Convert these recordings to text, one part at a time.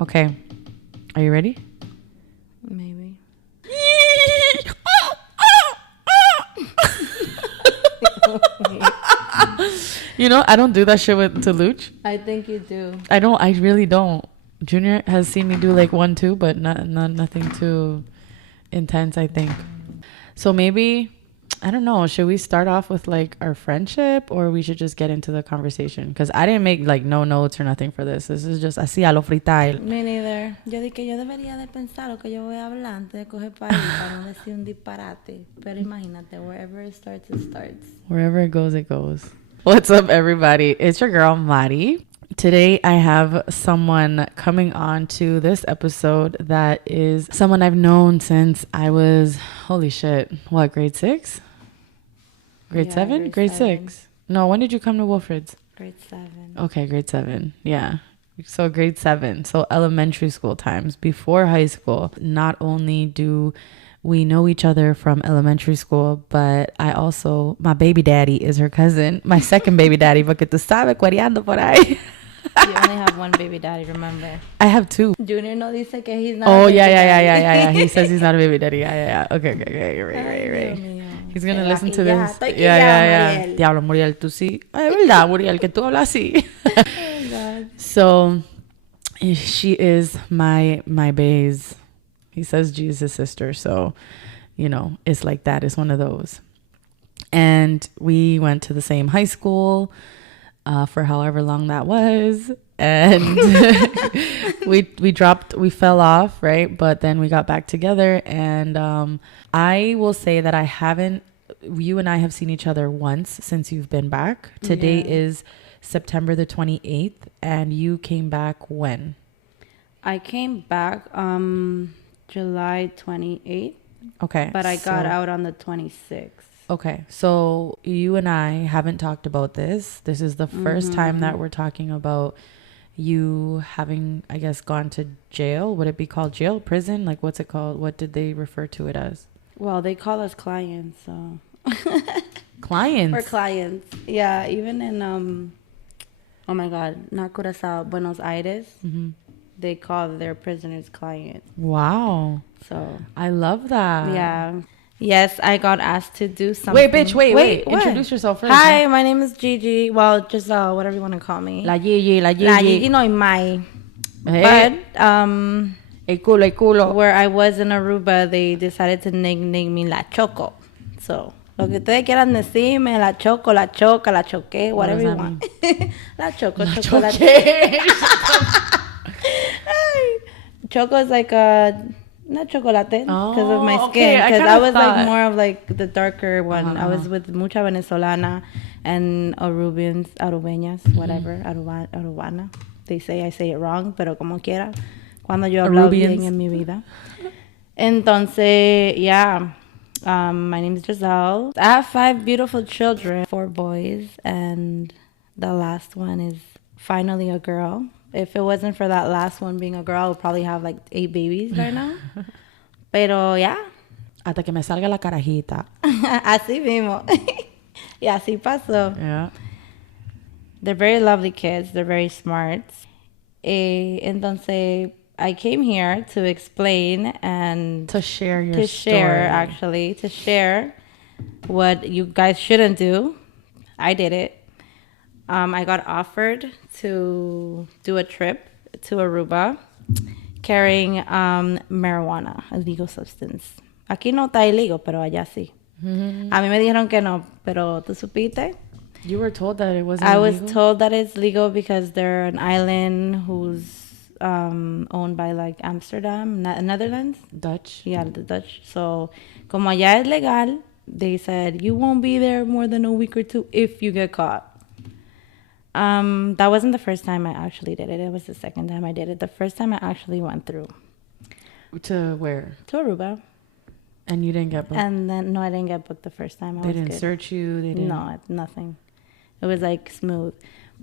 Okay. Are you ready? Maybe. You know, I don't do that shit to Luch. I think you do. I really don't. Junior has seen me do like 1, 2, but nothing too intense, I think. So maybe, I don't know, should we start off with like our friendship, or we should just get into the conversation? Because I didn't make like no notes or nothing for this. This is just así a lo freestyle. Me neither. Yo dije que yo debería de pensar lo que yo voy a hablar antes de coger para ahí, para no decir un disparate. Pero imagínate, wherever it starts, it starts. Wherever it goes, it goes. What's up, everybody? It's your girl, Marii. Today, I have someone coming on to this episode that is someone I've known since I was, holy shit, what, grade 6? Grade 7? Grade 6. No, when did you come to Wilfred's? Grade 7. Okay, grade 7. Yeah. So grade 7. So elementary school times, before high school. Not only do we know each other from elementary school, but I also, my baby daddy is her cousin, my second baby daddy, porque tú sabes, cuereando por ahí. You only have one baby daddy, remember? I have 2. Junior no dice que he's not Oh, a baby yeah. He says he's not a baby daddy. Yeah. Okay. Right. He's going to listen to this. Yeah. Diablo, Muriel, tú sí. Es verdad, Muriel, que tú hablas así. Oh, God. So, she is my bae's. He says G is his sister. So, you know, it's like that. It's one of those. And we went to the same high school for however long that was. And we fell off, right? But then we got back together. And I will say that you and I have seen each other once since you've been back. Today is September the 28th. And you came back when? I came back July 28th. Okay. But I got out on the 26th. Okay. So you and I haven't talked about this. This is the first time that we're talking about you having, I guess, gone to jail. Would it be called jail? Prison? Like, what's it called? What did they refer to it as? Well, they call us clients, so. Clients? We're clients. Yeah, even in, oh my God, not Curacao, Buenos Aires. Mm-hmm. They call their prisoners clients. Wow. So. I love that. Yeah. Yes, I got asked to do something. Wait, bitch, wait. Introduce yourself first. Hi, my name is Gigi. Well, Giselle, whatever you want to call me. La Gigi. La Gigi, no, my. Hey. But, el culo. where I was in Aruba, they decided to nickname me La Choco. So, lo que ustedes quieran decirme, La Choco, La Choca, La Choque, whatever you want. La Choco, chocolate. Choco is like a... Not chocolate because of my skin. Because I was like more of like the darker one. I was with mucha venezolana and Arubeñas, whatever. Arubana. They say I say it wrong, pero como quiera. Cuando yo hablo bien en mi vida. Entonces, yeah. My name is Giselle. I have 5 beautiful children, 4 boys, and the last one is finally a girl. If it wasn't for that last one being a girl, I would probably have like 8 babies right now. Pero yeah. Hasta que me salga la carajita. Así mismo. Y así pasó. Yeah. They're very lovely kids. They're very smart. Entonces, I came here to explain and... To share your story. To share what you guys shouldn't do. I did it. I got offered to do a trip to Aruba carrying marijuana, a legal substance. Aquí no está illegal, pero allá sí. Mm-hmm. A mí me dijeron que no, pero ¿tú supiste? You were told that it wasn't illegal? I was told that it's legal because they're an island who's owned by like Amsterdam, Netherlands. Dutch. Yeah, the Dutch. So, como allá es legal, they said you won't be there more than a week or 2 if you get caught. That wasn't the first time I actually did it. It was the second time I did it. The first time I actually went through. To where? To Aruba. And you didn't get booked? And then, no, I didn't get booked the first time. They didn't search you? They didn't? No, nothing. It was like smooth.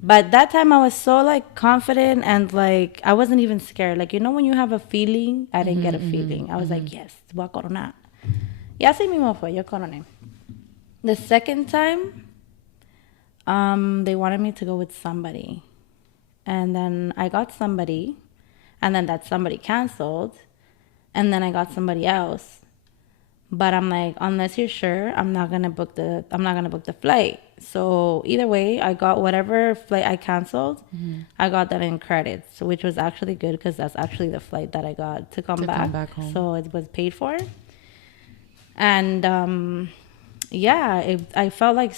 But that time I was so like confident and like I wasn't even scared. Like, you know when you have a feeling? I didn't get a feeling. I was like, yes, voy a coronar. Y así mismo fue, yo coroné. The second time, they wanted me to go with somebody. And then I got somebody. And then that somebody canceled. And then I got somebody else. But I'm like, unless you're sure, I'm not gonna book the flight. So either way, I got whatever flight I canceled. Mm-hmm. I got that in credits, which was actually good because that's actually the flight that I got to come back home. So it was paid for. And I felt like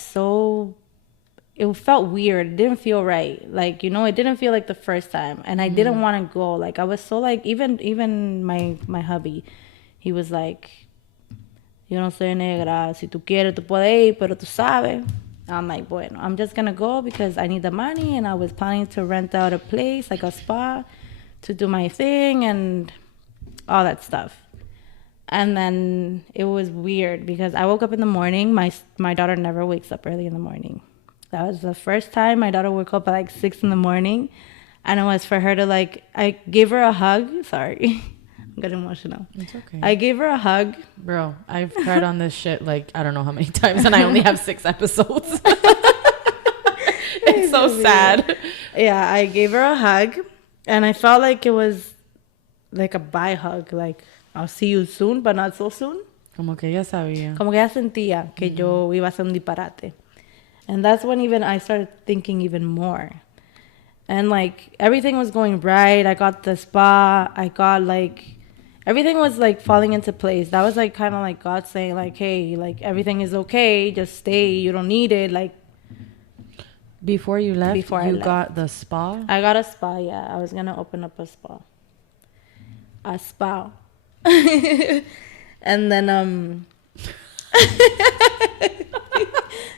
it felt weird. It didn't feel right. Like, you know, it didn't feel like the first time. And I didn't want to go. Like, I was so like, even my hubby, he was like, yo no soy negra, si tú quieres tú puedes ir, pero tú sabes. I'm like, bueno, I'm just gonna go because I need the money, and I was planning to rent out a place, like a spa, to do my thing and all that stuff. And then it was weird because I woke up in the morning. My daughter never wakes up early in the morning. That was the first time my daughter woke up at like 6 in the morning, and it was for her to like, I gave her a hug. Sorry. Get emotional. It's okay. I gave her a hug. Bro, I've cried on this shit like I don't know how many times, and I only have 6 episodes. It's so sad. Yeah, I gave her a hug, and I felt like it was like a bye hug, like I'll see you soon, but not so soon. Como que ella sabía. Como que ella sentía que yo iba a hacer un disparate. And that's when even I started thinking even more. And like everything was going right. I got the spa. I got like... Everything was like falling into place. That was like kind of like God saying like, hey, like everything is okay. Just stay. You don't need it. Like before you left, you got the spa? I got a spa, yeah. I was going to open up a spa. A spa. And then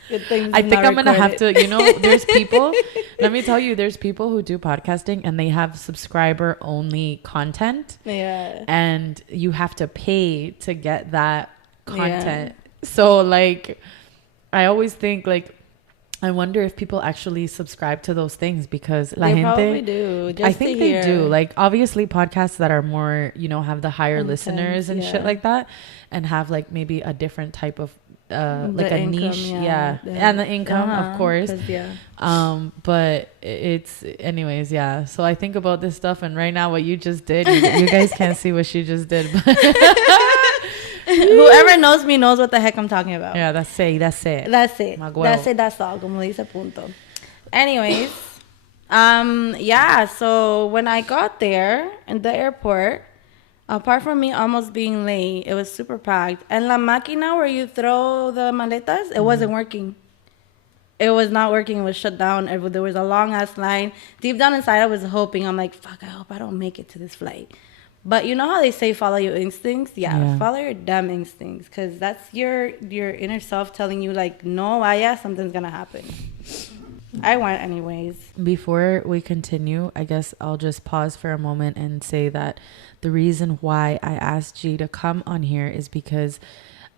good thing I think I'm going to have to, you know, there's people, let me tell you, there's people who do podcasting and they have subscriber only content. Yeah. And you have to pay to get that content. Yeah. So like, I always think like, I wonder if people actually subscribe to those things because la gente, probably do. I think they do. Like obviously podcasts that are more, you know, have the higher listeners and shit like that, and have like maybe a different type of like a income, niche, and the income, of course. But it's anyways, yeah. So I think about this stuff, and right now what you just did, you guys can't see what she just did, but whoever knows me knows what the heck I'm talking about. Yeah, that's it. That's all. Como dice punto. Anyways, so when I got there in the airport, apart from me almost being late, it was super packed. And la máquina where you throw the maletas, it wasn't working. It was not working. It was shut down. There was a long ass line. Deep down inside, I was hoping. I'm like, fuck, I hope I don't make it to this flight. But you know how they say follow your instincts? Yeah. Follow your damn instincts, because that's your inner self telling you like, no, something's going to happen. I went anyways. Before we continue, I guess I'll just pause for a moment and say that the reason why I asked G to come on here is because,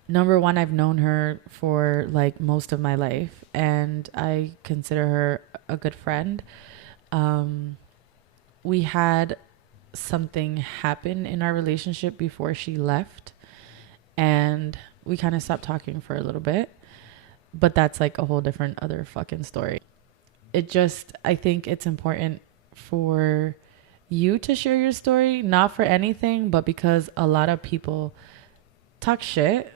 number one, I've known her for like most of my life, and I consider her a good friend. We had something happen in our relationship before she left, and we kind of stopped talking for a little bit, but that's like a whole different other fucking story. I think it's important for you to share your story, not for anything, but because a lot of people talk shit,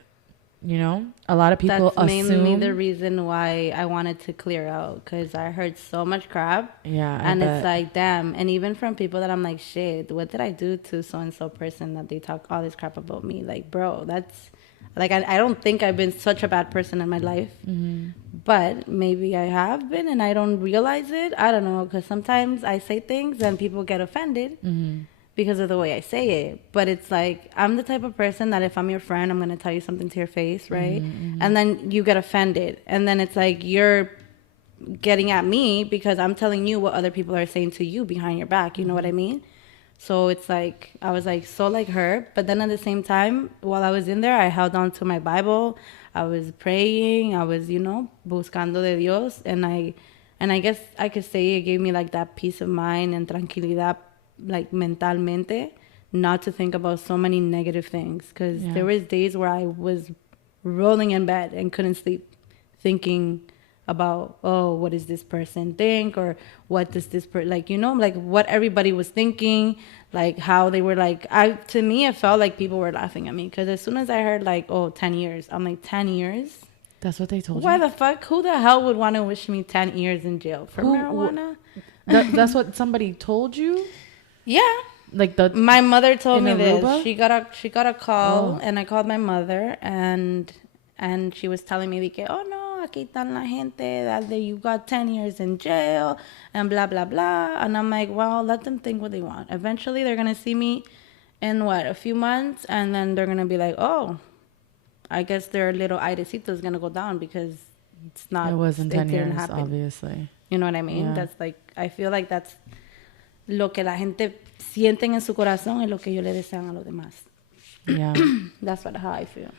you know? A lot of people assume. That's mainly the reason why I wanted to clear out, because I heard so much crap. Yeah, and it's like, damn. And even from people that I'm like, shit, what did I do to so-and-so person that they talk all this crap about me? Like, bro, that's... Like, I don't think I've been such a bad person in my life. Mm-hmm. But maybe I have been and I don't realize it. I don't know, because sometimes I say things and people get offended because of the way I say it. But it's like, I'm the type of person that if I'm your friend, I'm going to tell you something to your face, right? Mm-hmm. And then you get offended. And then it's like you're getting at me because I'm telling you what other people are saying to you behind your back. You know what I mean? So it's like, I was like so like her. But then at the same time, while I was in there, I held on to my Bible. I was praying. I was, you know, buscando de Dios. And I guess I could say it gave me like that peace of mind and tranquilidad, like mentalmente, not to think about so many negative things. Because there was days where I was rolling in bed and couldn't sleep. thinking about, oh, what does this person think, or what does this like, you know, like what everybody was thinking, like how they were like, to me it felt like people were laughing at me, because as soon as I heard like, oh, 10 years, I'm like, 10 years? That's what they told Why you? the fuck? Who the hell would want to wish me 10 years in jail for marijuana? That's what somebody told you? Yeah. Like my mother told me Aruba? this. She got a call, and I called my mother, and she was telling me, oh no, aquí están la gente that you got 10 years in jail and blah blah blah. And I'm like, well, let them think what they want. Eventually they're gonna see me in a few months, and then they're gonna be like, oh, I guess their little airecito is gonna go down, because it's not, it wasn't 10 years, happen. obviously. You know what I mean? Yeah. That's like, I feel like that's lo que la gente sienten en su corazón, es lo que ellos le desean a los demás. Yeah. That's how I feel.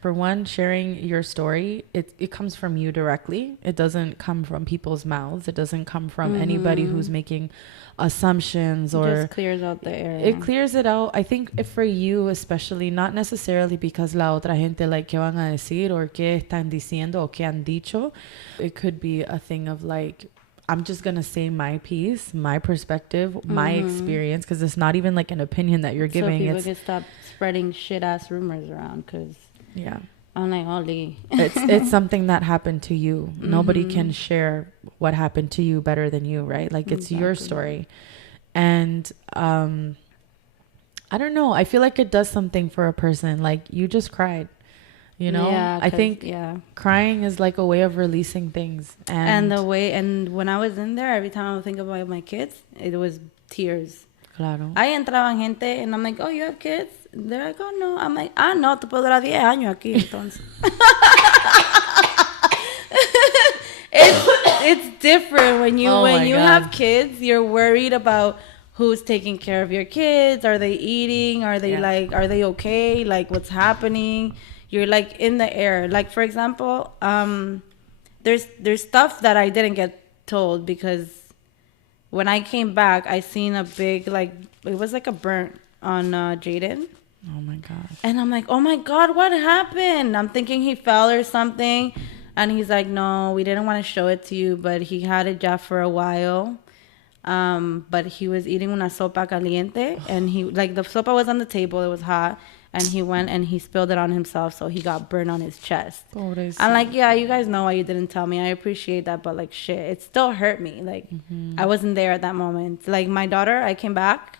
For one, sharing your story, it comes from you directly. It doesn't come from people's mouths. It doesn't come from anybody who's making assumptions, or it just clears out the air. It clears it out. I think if for you especially, not necessarily because la otra gente, like, ¿qué van a decir? Or ¿qué están diciendo? O ¿qué han dicho? It could be a thing of like, I'm just going to say my piece, my perspective, my experience, because it's not even like an opinion that you're giving. So people can stop spreading shit-ass rumors around, because yeah, I'm like, holy. it's something that happened to you. Nobody can share what happened to you better than you, right? Like, it's your story. And I don't know. I feel like it does something for a person. Like, you just cried. You know, yeah, I think crying is like a way of releasing things. And when I was in there, every time I would think about my kids, it was tears. Claro. I entraban gente, and I'm like, oh, you have kids? They're like, oh, no. I'm like, no, tú puedes durar 10 años aquí, entonces. It's different when you have kids. You're worried about who's taking care of your kids. Are they eating? Are they are they okay? Like, what's happening? You're like in the air. Like, for example, there's stuff that I didn't get told, because when I came back, I seen a big, like, it was like a burn on Jaden. Oh my God. And I'm like, oh my God, what happened? I'm thinking he fell or something. And he's like, no, we didn't want to show it to you, but he had it just for a while. But he was eating una sopa caliente, and the sopa was on the table, it was hot. And he went and he spilled it on himself, so he got burned on his chest. I'm like, yeah, you guys know why you didn't tell me. I appreciate that, but like, shit, it still hurt me. Like, I wasn't there at that moment. Like, my daughter, I came back,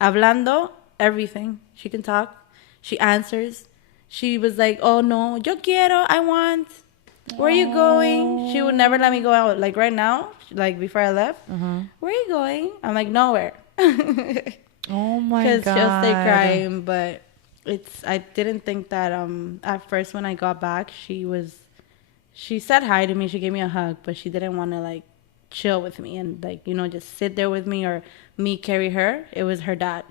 hablando, everything. She can talk. She answers. She was like, oh no, yo quiero, I want. Where are you going? She would never let me go out. Like, right now, like before I left, where are you going? I'm like, nowhere. Oh my God. Because she'll stay crying, but I didn't think that at first when I got back, she said hi to me, she gave me a hug, but she didn't want to like chill with me and like, you know, just sit there with me or me carry her. It was her dad.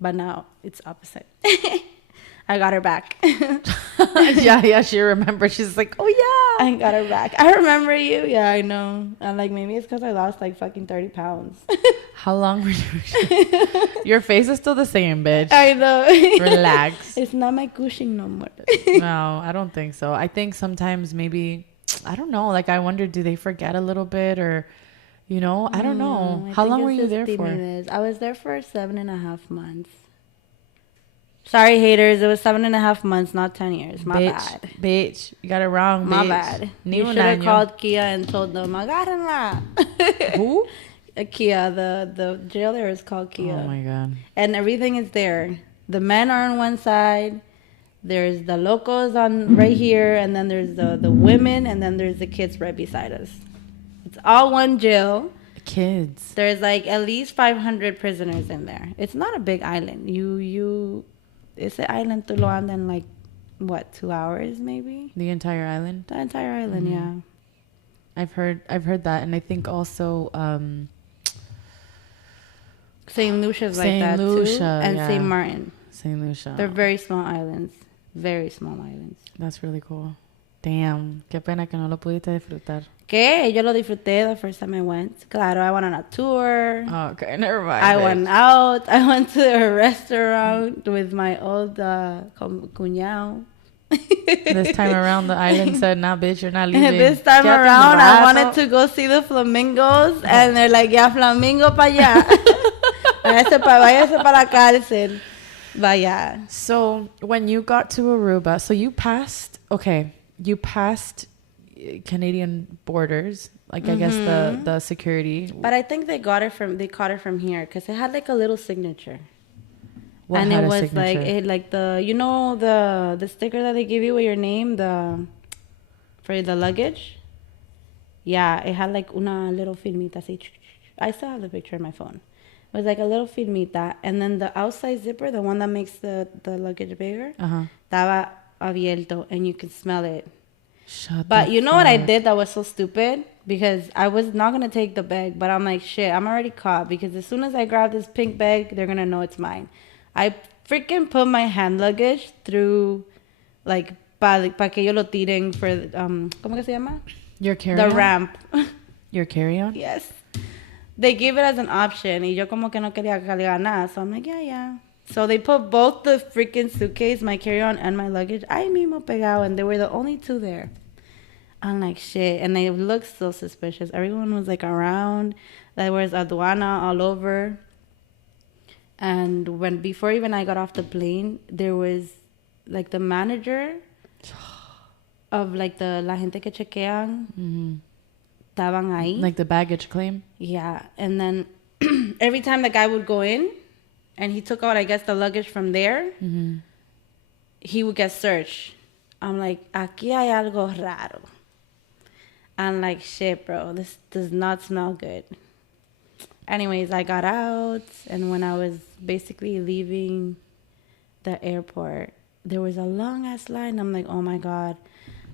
But now it's opposite. I got her back. yeah, she remembers. She's like, oh yeah, I got her back. I remember you. Yeah, I know. And like, maybe it's because I lost like fucking 30 pounds. How long were you? Your face is still the same, bitch. I know. Relax. It's not my Cushing no more. No, I don't think so. I think sometimes maybe, I don't know. Like, I wonder, do they forget a little bit, or, you know, I don't know. How long were you there for? I was there for 7.5 months. Sorry, haters. It was 7.5 months, not 10 years. My bad. Bitch, you got it wrong, My bitch. bad. You should have called Kia and told them, agárrenla. Who? Kia. The jail there is called Kia. Oh, my God. And everything is there. The men are on one side. There's the locals on right here. And then there's the women. And then there's the kids right beside us. It's all one jail. Kids. There's like at least 500 prisoners in there. It's not a big island. It's an island to lo anda in like, what, 2 hours maybe? The entire island? The entire island, yeah. I've heard that, and I think also St. Lucia's like that too, and St. Martin. St. Lucia. They're very small islands. Very small islands. That's really cool. Damn, qué pena que no lo pudiste disfrutar. ¿Qué? Yo lo disfruté the first time I went. Claro, I went on a tour. Oh, okay, never mind. I went out. I went to a restaurant with my old cuñado. This time around, the island said, "Nah, bitch, you're not leaving." This time around, I wanted to go see the flamingos, and they're like, "Ya, flamingo para allá, váyase para la cárcel, vaya." So when you got to Aruba, so you passed Canadian borders, like I guess the security. But I think they caught it from here because it had like a little signature. What and had it a was signature? like the sticker that they give you with your name for the luggage. Yeah, it had like una little filmita. I still have the picture on my phone. It was like a little filmita, and then the outside zipper, the one that makes the luggage bigger, estaba abierto, and you could smell it. But you know what I did that was so stupid? Because I was not going to take the bag, but I'm like, shit, I'm already caught. Because as soon as I grab this pink bag, they're going to know it's mine. I freaking put my hand luggage through, like, pa que ellos lo tiren for, ¿cómo que se llama? Your carry-on? The ramp. Your carry-on? Yes. They gave it as an option. Y yo como que no quería cargar nada. So I'm like, yeah. So they put both the freaking suitcase, my carry-on, and my luggage, ahí mismo pegado, and they were the only two there. I'm like, shit. And they looked so suspicious. Everyone was, like, around. There was aduana all over. And before even I got off the plane, there was, like, the manager of, like, la gente que chequean. Estaban ahí. Like the baggage claim? Yeah. And then every time the guy would go in, and he took out, I guess, the luggage from there, he would get searched. I'm like, aquí hay algo raro. I'm like, shit, bro, this does not smell good. Anyways, I got out, and when I was basically leaving the airport, there was a long-ass line. I'm like, oh, my God.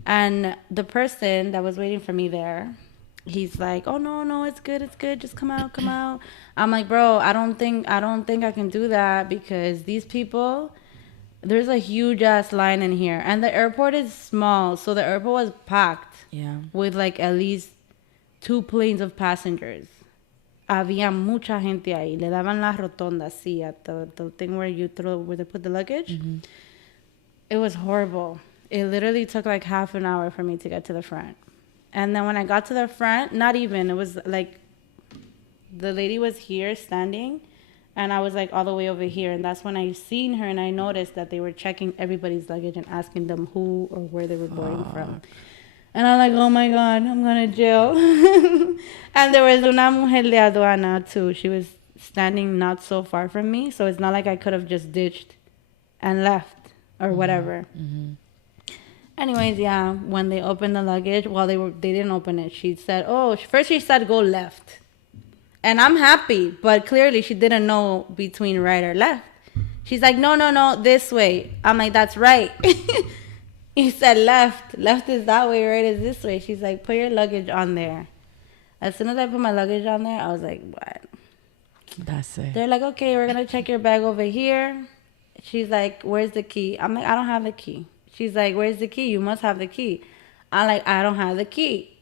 And the person that was waiting for me there, he's like, oh, no, it's good, just come out. I'm like, bro, I don't think I can do that because these people, there's a huge ass line in here, and the airport is small, so the airport was packed with like at least 2 planes of passengers. Había mucha gente ahí. Le daban la rotonda así at the thing where they put the luggage. It was horrible. It literally took like half an hour for me to get to the front. And then when I got to the front, not even. It was like the lady was here standing, and I was like all the way over here. And that's when I seen her, and I noticed that they were checking everybody's luggage and asking them who or where they were going from. And I'm like, oh my God, I'm going to jail. And there was una mujer de aduana too. She was standing not so far from me. So it's not like I could have just ditched and left or whatever. Anyways, yeah, when they opened the luggage, they didn't open it. She said, first she said go left. And I'm happy, but clearly she didn't know between right or left. She's like, no, this way. I'm like, that's right. He said left. Left is that way, right is this way. She's like, put your luggage on there. As soon as I put my luggage on there, I was like, what? That's it. They're like, okay, we're going to check your bag over here. She's like, where's the key? I'm like, I don't have the key. She's like, where's the key? You must have the key. I'm like, I don't have the key.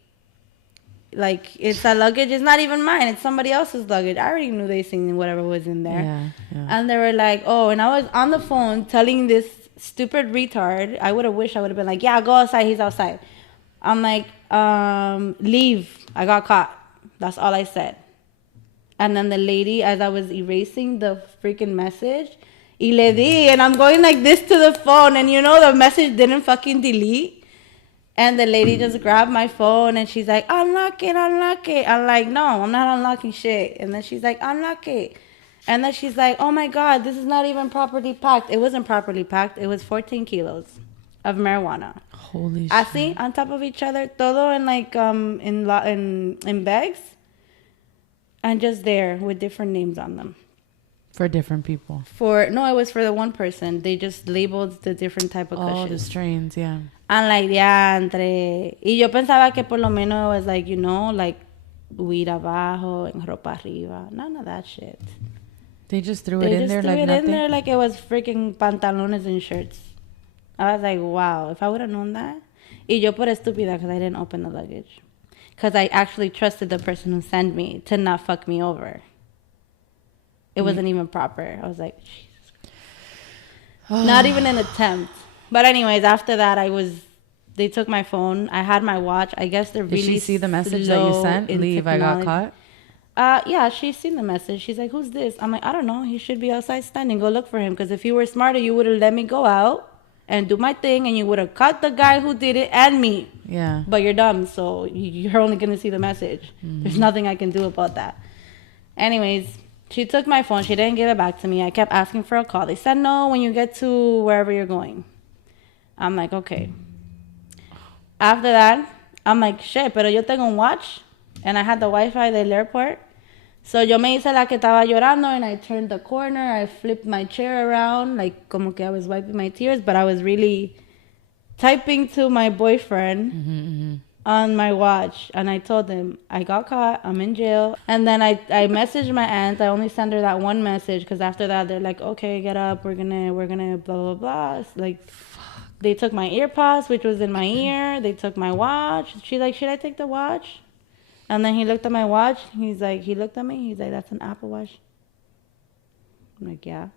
Like, it's a luggage. It's not even mine. It's somebody else's luggage. I already knew they seen whatever was in there. Yeah. And they were like, and I was on the phone telling this stupid retard. I would have wished I would have been like, yeah, go outside. He's outside. I'm like, leave. I got caught. That's all I said. And then the lady, as I was erasing the freaking message, y le di, and I'm going like this to the phone, and the message didn't fucking delete. And the lady just grabbed my phone, and she's like, unlock it. I'm like, no, I'm not unlocking shit. And then she's like, unlock it. And then she's like, oh my God, this is not even properly packed. It wasn't properly packed. It was 14 kilos of marijuana. Holy shit. Así, on top of each other, todo in like, in bags. And just there with different names on them. For different people. No, it was for the one person. They just labeled the different type of cushions. Oh, the strains, yeah. And like, diantre. Y yo pensaba que por lo menos it was like, like weed abajo and ropa arriba. None of that shit. They just threw it in there like nothing? They just threw it in there like it was freaking pantalones and shirts. I was like, wow, if I would have known that. Y yo por estúpida because I didn't open the luggage. Because I actually trusted the person who sent me to not fuck me over. It wasn't even proper. I was like, Jesus Christ. Not even an attempt. But anyways, after that, they took my phone. I had my watch. I guess they're really Did she see the message that you sent? Leave, I got caught? Yeah, she's seen the message. She's like, who's this? I'm like, I don't know. He should be outside standing. Go look for him. Because if you were smarter, you would have let me go out and do my thing. And you would have caught the guy who did it and me. Yeah. But you're dumb. So you're only going to see the message. Mm-hmm. There's nothing I can do about that. Anyways, she took my phone. She didn't give it back to me. I kept asking for a call. They said no when you get to wherever you're going. I'm like, okay. After that, I'm like, shit, pero yo tengo un watch. And I had the Wi-Fi del airport. So yo me hice la que estaba llorando and I turned the corner. I flipped my chair around like como que I was wiping my tears. But I was really typing to my boyfriend on my watch. And I told him, I got caught. I'm in jail. And then I messaged my aunt. I only sent her that one message because after that, they're like, okay, get up. We're gonna blah, blah, blah. It's like, they took my earpods, which was in my ear. They took my watch. She's like, should I take the watch? And then he looked at my watch. He's like, he looked at me. He's like, that's an Apple Watch. I'm like, yeah.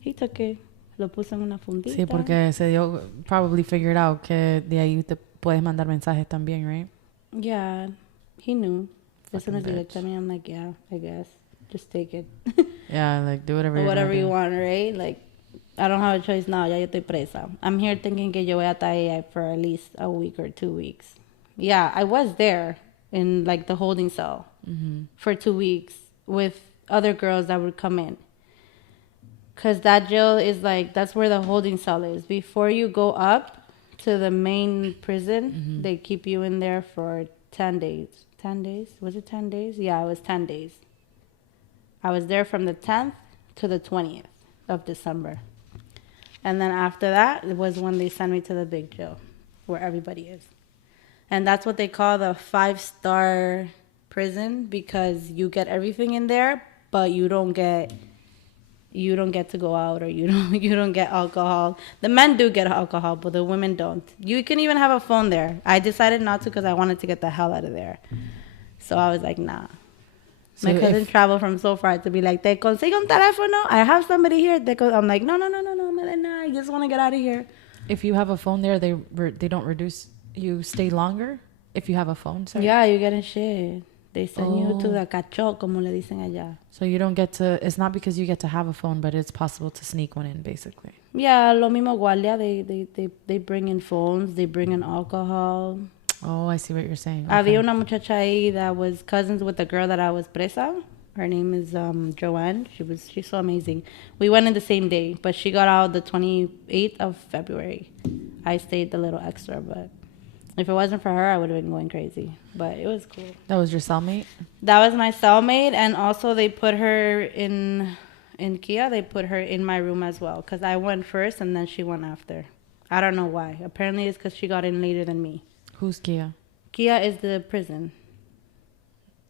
He took it. Lo puso en una fundita. Sí, porque se dio, probably figured out que de ahí te puedes mandar mensajes también, right? Yeah. He knew. As soon as he looked at me, I'm like, yeah, I guess. Just take it. Yeah, like, do whatever you want, right? Like, I don't have a choice now. Ya yo estoy presa. I'm here thinking que yo voy a estar ahí for at least a week or 2 weeks. Yeah, I was there. In like the holding cell for 2 weeks with other girls that would come in. Because that jail is like, that's where the holding cell is. Before you go up to the main prison, they keep you in there for 10 days. 10 days? Was it 10 days? Yeah, it was 10 days. I was there from the 10th to the 20th of December. And then after that, it was when they sent me to the big jail where everybody is. And that's what they call the 5-star prison because you get everything in there, but you don't get to go out or you don't get alcohol. The men do get alcohol, but the women don't. You can even have a phone there. I decided not to because I wanted to get the hell out of there. So I was like, nah. So my cousin traveled from so far to be like, te consigo un teléfono? I have somebody here. I'm like, no, I just want to get out of here. If you have a phone there, they don't reduce. You stay longer if you have a phone, sorry? Yeah, you get in shit. They send you to the cacho, como le dicen allá. So you don't get to, it's not because you get to have a phone, but it's possible to sneak one in, basically. Yeah, lo mismo guardia, they bring in phones, they bring in alcohol. Oh, I see what you're saying. Okay. Había una muchacha ahí that was cousins with the girl that I was presa. Her name is Joanne. She's so amazing. We went in the same day, but she got out the 28th of February. I stayed a little extra, but if it wasn't for her, I would have been going crazy. But it was cool. That was your cellmate? That was my cellmate. And also they put her in Kia. They put her in my room as well. Because I went first and then she went after. I don't know why. Apparently it's because she got in later than me. Who's Kia? Kia is the prison.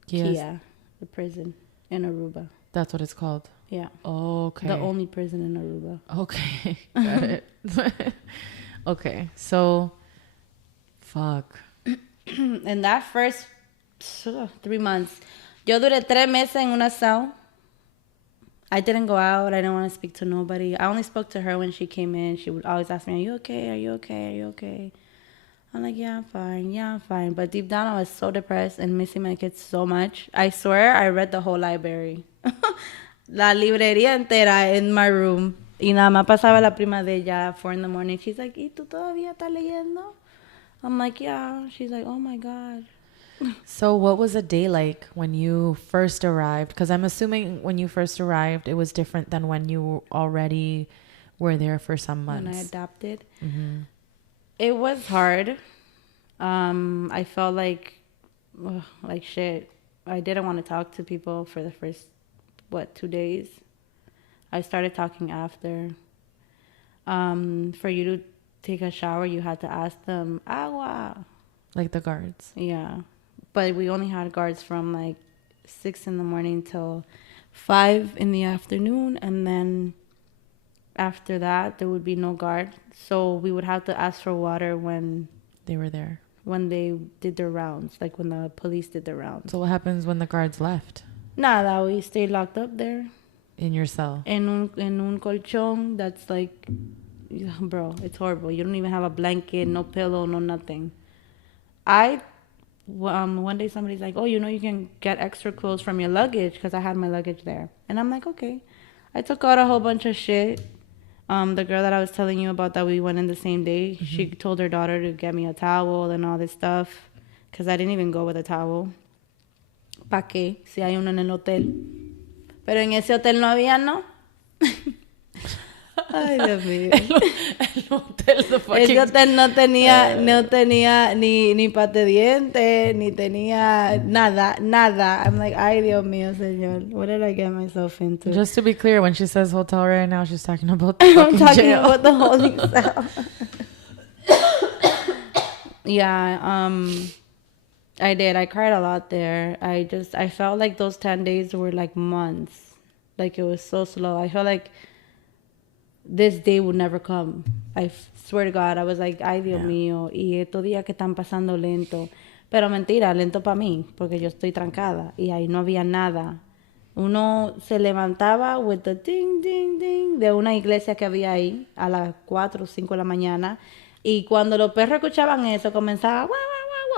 Kia, the prison in Aruba. That's what it's called? Yeah. Oh, okay. The only prison in Aruba. Okay. Got it. Okay. So... Fuck. In that first 3 months, yo duré 3 meses en una cell. I didn't go out. I didn't want to speak to nobody. I only spoke to her when she came in. She would always ask me, are you okay? Are you okay? Are you okay? I'm like, yeah, I'm fine. Yeah, I'm fine. But deep down, I was so depressed and missing my kids so much. I swear I read the whole library. La librería entera in my room. Y nada más pasaba la prima de ella at 4 a.m. She's like, ¿y tú todavía estás leyendo? I'm like, yeah. She's like, oh, my God. So what was a day like when you first arrived? Because I'm assuming when you first arrived, it was different than when you already were there for some months. When I adopted. Mm-hmm. It was hard. I felt like shit. I didn't want to talk to people for the first, 2 days. I started talking after. For you to take a shower, you had to ask them, agua. Like the guards. Yeah. But we only had guards from 6 a.m. till 5 p.m. And then after that, there would be no guard. So we would have to ask for water when they were there. When they did their rounds, like when the police did their rounds. So what happens when the guards left? Nada, we stayed locked up there. In your cell? En un colchón that's bro, it's horrible. You don't even have a blanket, no pillow, no nothing. One day somebody's like, oh, you can get extra clothes from your luggage, because I had my luggage there. And I'm like, okay. I took out a whole bunch of shit. The girl that I was telling you about that we went in the same day, she told her daughter to get me a towel and all this stuff, because I didn't even go with a towel. ¿Pa' qué? Si hay uno en el hotel. Pero en ese hotel no había, ¿no? Ay, Dios mío. El hotel, Ese hotel no tenía ni pate diente, ni tenía nada. I'm like, ay, Dios mío, señor. What did I get myself into? Just to be clear, when she says hotel right now, she's talking about the I'm fucking talking jail. about the holding cell. Yeah, I did. I cried a lot there. I felt like those 10 days were like months. Like, it was so slow. I felt like this day would never come. I swear to God, I was like, ay, Dios mío, y estos días que están pasando lento. Pero mentira, lento para mí, porque yo estoy trancada y ahí no había nada. Uno se levantaba with the ding, ding, ding de una iglesia que había ahí a las 4 o 5 de la mañana. Y cuando los perros escuchaban eso, comenzaba,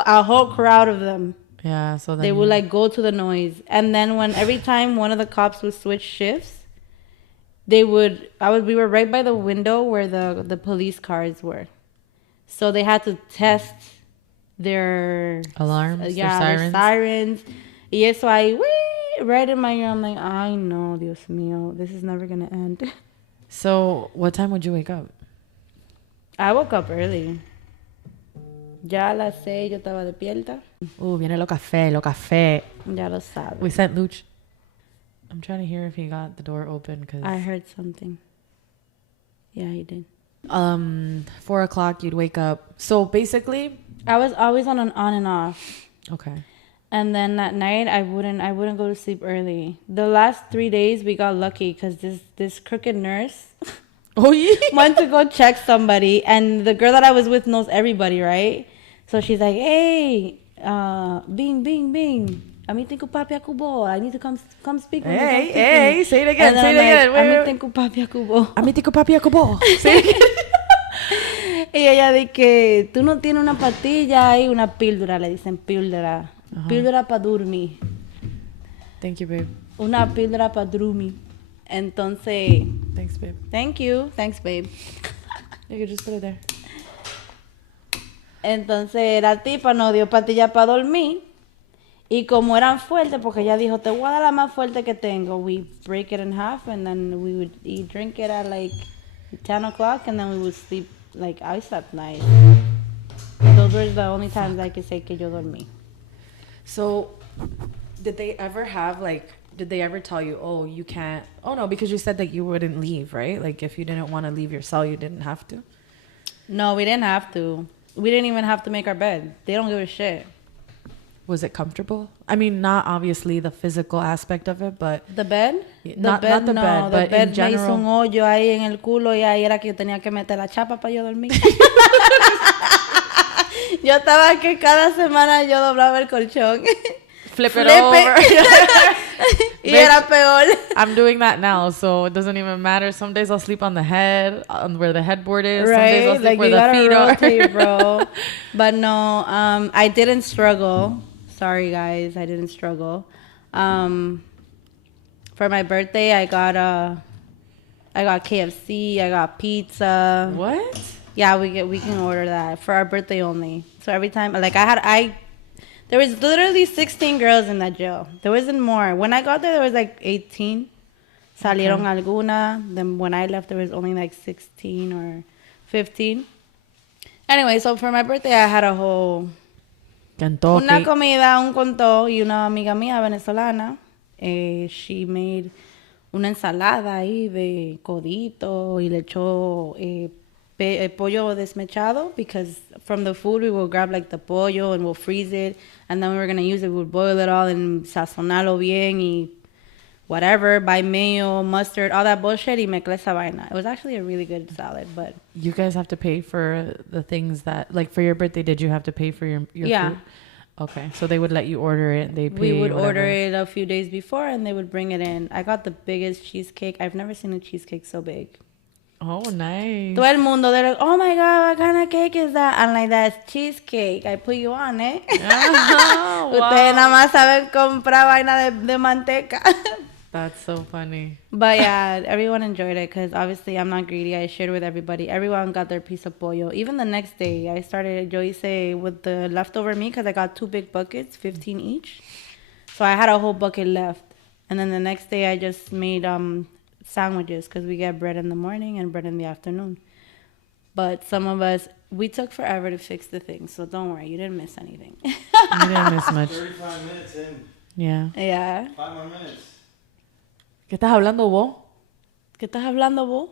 a whole crowd of them. Yeah, so then they would like go to the noise. And then every time one of the cops would switch shifts, we were right by the window where the police cars were. So they had to test their alarms, their sirens. Y eso ahí, right in my ear. I'm like, I know, Dios mío, this is never going to end. So what time would you wake up? I woke up early. Ya a las 6 yo estaba despierta. Viene lo café. Ya lo sabes. We sent Luch. I'm trying to hear if he got the door open. Cause I heard something. Yeah, he did. 4 o'clock, you'd wake up. So basically, I was always on and off. Okay. And then at night, I wouldn't go to sleep early. The last 3 days, we got lucky because this crooked nurse went to go check somebody, and the girl that I was with knows everybody, right? So she's like, hey, Bing. I tengo papi a cubo. I need to come speak with me. Hey, say it again. I tengo papi a cubo. I tengo papi a cubo. Say it again. Y ella dice que tú no tienes una pastilla y una píldora, le dicen píldora. Píldora para dormir. Thank you, babe. Una píldora para dormir. Entonces. Thanks, babe. Thank you. Thanks, babe. You could just put it there. Entonces la tipa nos dio pastillas para dormir. Y como eran fuertes, porque ella dijo, te voy a dar la más fuerte que tengo. We break it in half and then we would drink it at like 10 o'clock and then we would sleep. Like, I slept nice. Those were the only times I could say que yo dormí. So, did they ever tell you, oh, you can't? Oh, no, because you said that you wouldn't leave, right? Like, if you didn't want to leave your cell, you didn't have to? No, we didn't have to. We didn't even have to make our bed. They don't give a shit. Was it comfortable? I mean, not obviously the physical aspect of it, but... The bed? Not the bed, but in general... me hizo un hoyo ahí en el culo y ahí era que yo tenía que meter la chapa para yo dormir. Yo estaba que cada semana yo doblaba el colchón. Flip it over. Y era peor. I'm doing that now, so it doesn't even matter. Some days I'll sleep on the head, on where the headboard is. Right? Some days I'll sleep like where you the gotta feet rotate, are. bro. But no, I didn't struggle. Sorry, guys, I didn't struggle. For my birthday, I got KFC. I got pizza. What? Yeah, we can order that for our birthday only. So every time, like there was literally 16 girls in that jail. There wasn't more. When I got there was like 18. Salieron alguna. Then when I left, there was only like 16 or 15. Anyway, so for my birthday, I had a whole... Una comida, un conto, y una amiga mía venezolana, she made una ensalada ahí de codito y le echó pollo desmechado, because from the food we will grab like the pollo and we'll freeze it, and then we were going to use it, we would boil it all and sazonarlo bien y whatever, buy mayo, mustard, all that bullshit, y mezclé esa vaina. It was actually a really good salad, but... You guys have to pay for the things that... Like, for your birthday, did you have to pay for your food? Okay, so they would let you order it, they pay, we would whatever. order it a few days before, and they would bring it in. I got the biggest cheesecake. I've never seen a cheesecake so big. Oh, nice. Todo el mundo, they're like, oh my God, what kind of cake is that? I'm like, that's cheesecake. I put you on it. Oh, wow. Ustedes nada más saben comprar vaina de manteca. That's so funny. But yeah, everyone enjoyed it because obviously I'm not greedy. I shared with everybody. Everyone got their piece of pollo. Even the next day, I started, yo hice with the leftover meat because I got 2 big buckets, 15 each. So I had a whole bucket left. And then the next day, I just made sandwiches because we get bread in the morning and bread in the afternoon. But some of us, we took forever to fix the thing. So don't worry, you didn't miss anything. You didn't miss much. 35 minutes in. Yeah. Yeah. 5 more minutes. ¿Qué estás hablando vos? ¿Qué estás hablando vos?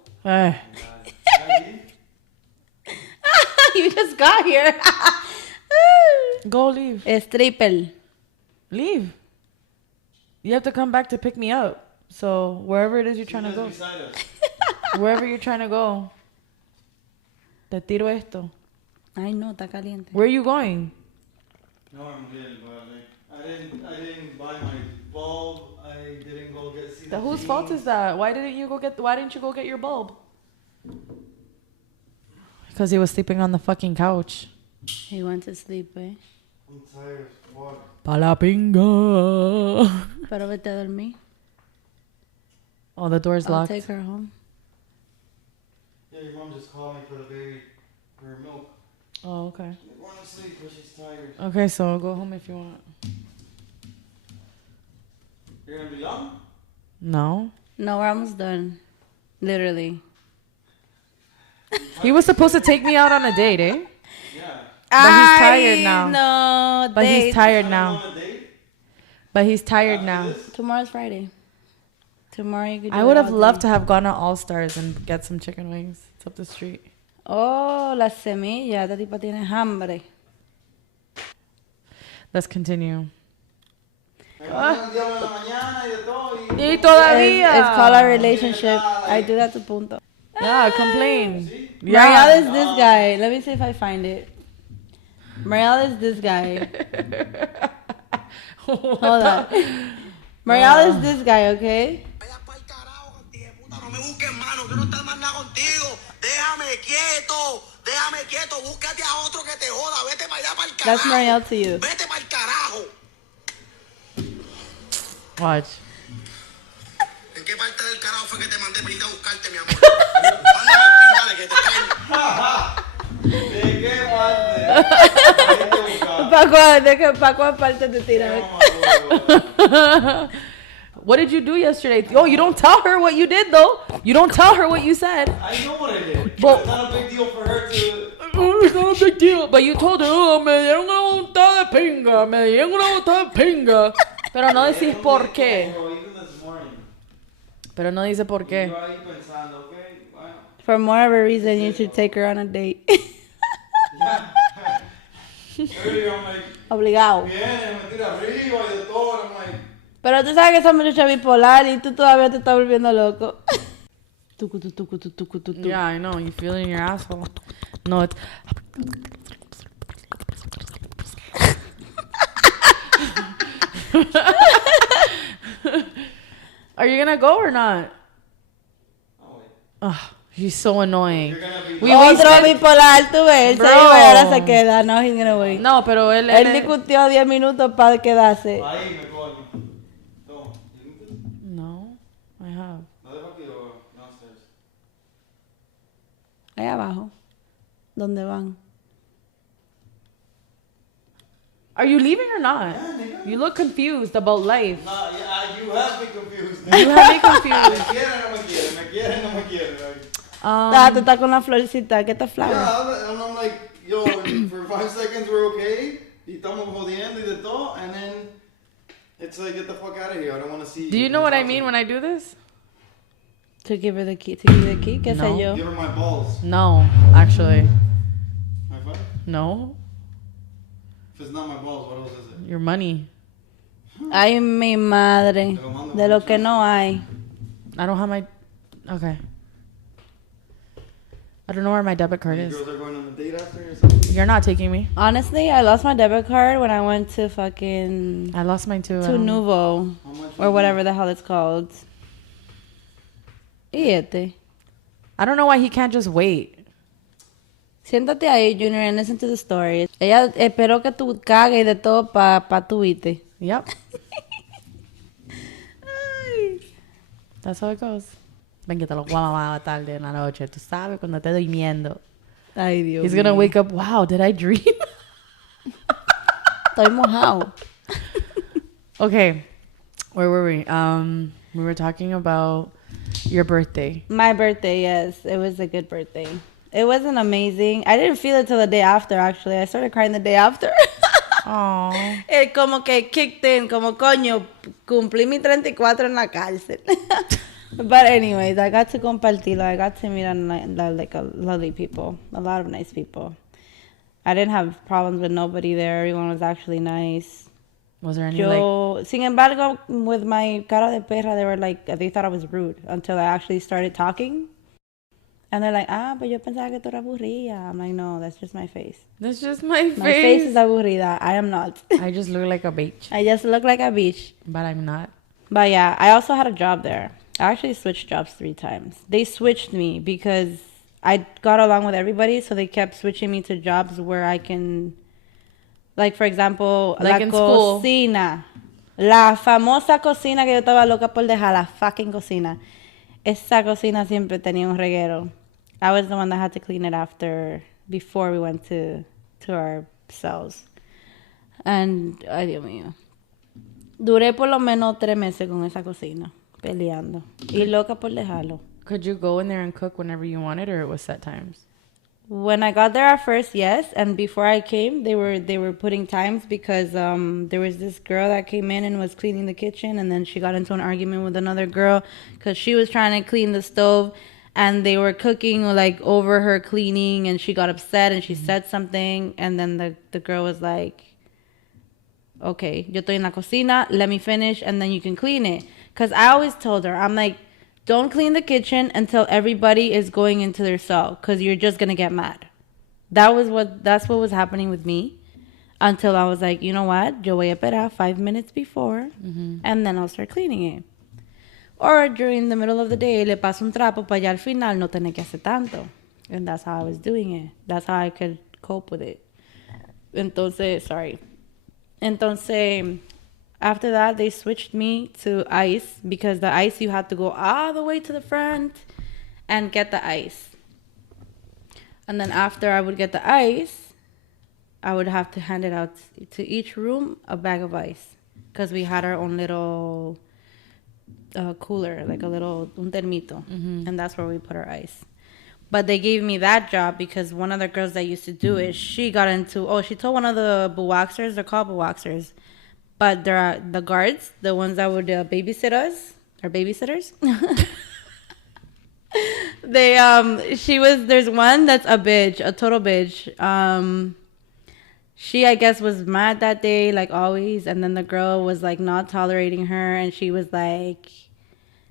You just got here. Go leave. Es triple. Leave. You have to come back to pick me up. So wherever it is you're trying to go. Wherever you're trying to go. Te tiro esto. Ay, no, está caliente. Where are you going? No, I'm good, but like, I didn't buy my bulb. I didn't go get see the Whose jeans. fault is that? Why didn't you go get your bulb? Because he was sleeping on the fucking couch. He went to sleep, eh? I'm tired. What? Pa la pinga. Pero vete a dormir. Oh, the door's I'll locked. take her home. Yeah, your mom just called me for the baby, for her milk. Oh, okay. I'm going to sleep, but she's tired. Okay, so go home if you want. You're gonna be long? No. No, we're almost done. Literally. He was supposed to take me out on a date, eh? Yeah. But he's tired now. No, But he's tired I'm now. on a date? But he's tired After now. this? Tomorrow's Friday. Tomorrow you could do I would it have all loved day. to have gone to All Stars and get some chicken wings. It's up the street. Oh, la semilla. Esta tipa tiene hambre. Let's continue. Me mandan el diablo en la mañana y de todo, y- Y todavía. It's called a relationship. I do that to punto. Yeah, complain. Marielle is this guy. Let me see if I find it. Marielle is this guy. Hold on. Marielle is this guy, okay? Vaya pa'l carajo, cantijeputa, no me busques mano, quiero estar más nada contigo. Déjame quieto, búscate a otro que te joda, vete para allá pa'l carajo. That's Marielle to you. Vete pa'l carajo. Watch. ¿En qué parte del carajo fue que te mandé para ir a buscarte, mi amor? Mándame el pin, dale, que te traigo. ¿De qué parte? ¿De qué buscar? Paco aparte te tira. What did you do yesterday? Oh, you don't tell her what you did, though. You don't tell her what you said. I know what I did. But- It's not a big deal for her to... It's not a big deal. But you told her, oh, me dieron una voluntad de pinga. Me dieron una voluntad de pinga. Pero no decís por qué. Bro, even this morning. Pero no dice por Yo qué. ahí pensando, okay, bueno. For more of a reason, you should take her on a date. Earlier I'm like, Obligado. viene, me tira arriba y de todo. I'm like, Pero tú sabes que esa muchacha es bipolar y tú todavía te estás volviendo loco. Tucu, tu, tucu, tu, tucu, tu, tu. Yeah, I know. You feel it in your asshole. No, it's... Are you gonna go or not? oh wait. Ugh, he's so annoying. You're gonna be... We Otro wasted- bipolar, tú ves. Él se Bro. iba y ahora se queda. No, he's gonna wait. No, pero él... Él discutió 10 minutos para quedarse. Ahí me coño. Toma. No, I have. No dejo aquí o downstairs. Ahí abajo. ¿Dónde van? Are you leaving or not? You look confused about life. Nah, yeah, you have me confused. You have me Me confused. quiere, no me quiere, me quiere, no me quiere. Like, Tú estás con la florcita. ¿Qué te flower? yeah, and I'm like, yo, for 5 seconds we're okay. Y estamos jodiendo y de todo, and then it's like, get the fuck out of here. I don't want to see. Do you know what I mean when I do this? To give her the key. To give her the key. ¿Qué No. sé yo? Give her my balls. No, actually. High five? No, If it's not my balls, what else is it? your money. Ay, mi madre. De lo que no hay. I don't have my... Okay. I don't know where my debit card You is. girls are going on a date after or something? You're not taking me. Honestly, I lost my debit card when I went to fucking... I lost mine too. I To don't- Nuvo. How much Or was whatever the hell it's called. Y este. I don't know why he can't just wait. Siéntate ahí, Junior, and listen to the story. Ella esperó que tú cagues de todo pa tu irte. Yep. That's how it goes. Ven que te lo voy a mamar tarde en la noche. Tú sabes cuando esté durmiendo. Ay, Dios He's mío. gonna wake up. Wow, did I dream? Estoy mojado. Okay, where were we? We were talking about your birthday. My birthday, yes. It was a good birthday. It wasn't amazing. I didn't feel it till the day after, actually. I started crying the day after. Aww. Como que kicked in, como coño, cumplí mi 34 en la cárcel. But anyways, I got to compartirlo. I got to meet like a lovely people, a lot of nice people. I didn't have problems with nobody there. Everyone was actually nice. Was there any Sin embargo, with my cara de perra, they were like, they thought I was rude until I actually started talking. And they're like, pero yo pensaba que tú eras aburrida. I'm like, no, that's just my face. That's just my face. My face is aburrida. I am not. I just look like a bitch. I just look like a bitch. But I'm not. But yeah, I also had a job there. I actually switched jobs 3 times. They switched me because I got along with everybody, so they kept switching me to jobs where I can, like, for example, like la in school. cocina. La famosa cocina que yo estaba loca por dejar, la fucking cocina. Esa cocina siempre tenía un reguero. I was the one that had to clean it before we went to our cells. And, ay Dios mío. Duré por lo menos 3 meses con esa cocina, peleando. Y loca por dejarlo. Could you go in there and cook whenever you wanted, or it was set times? When I got there at first, yes. And before I came, they were putting times because there was this girl that came in and was cleaning the kitchen. And then she got into an argument with another girl because she was trying to clean the stove. And they were cooking like over her cleaning. And she got upset and she said something. And then the girl was like, okay, yo estoy en la cocina. Let me finish and then you can clean it. Because I always told her, I'm like, don't clean the kitchen until everybody is going into their cell, because you're just gonna get mad. That's what was happening with me, until I was like, you know what? Yo voy a esperar 5 minutes before, and then I'll start cleaning it. Or during the middle of the day, le paso un trapo para ya al final no tener que hacer tanto. And that's how I was doing it. That's how I could cope with it. Entonces, after that, they switched me to ice, because the ice, you had to go all the way to the front and get the ice. And then after I would get the ice, I would have to hand it out to each room, a bag of ice, because we had our own little cooler, like a little un termito, and that's where we put our ice. But they gave me that job because one of the girls that used to do it, she told one of the buwaxers, they're called buwaxers, but there are the guards, the ones that would babysit us, or babysitters. There's one that's a bitch, a total bitch. She, I guess, was mad that day, like always, and then the girl was like not tolerating her, and she was like,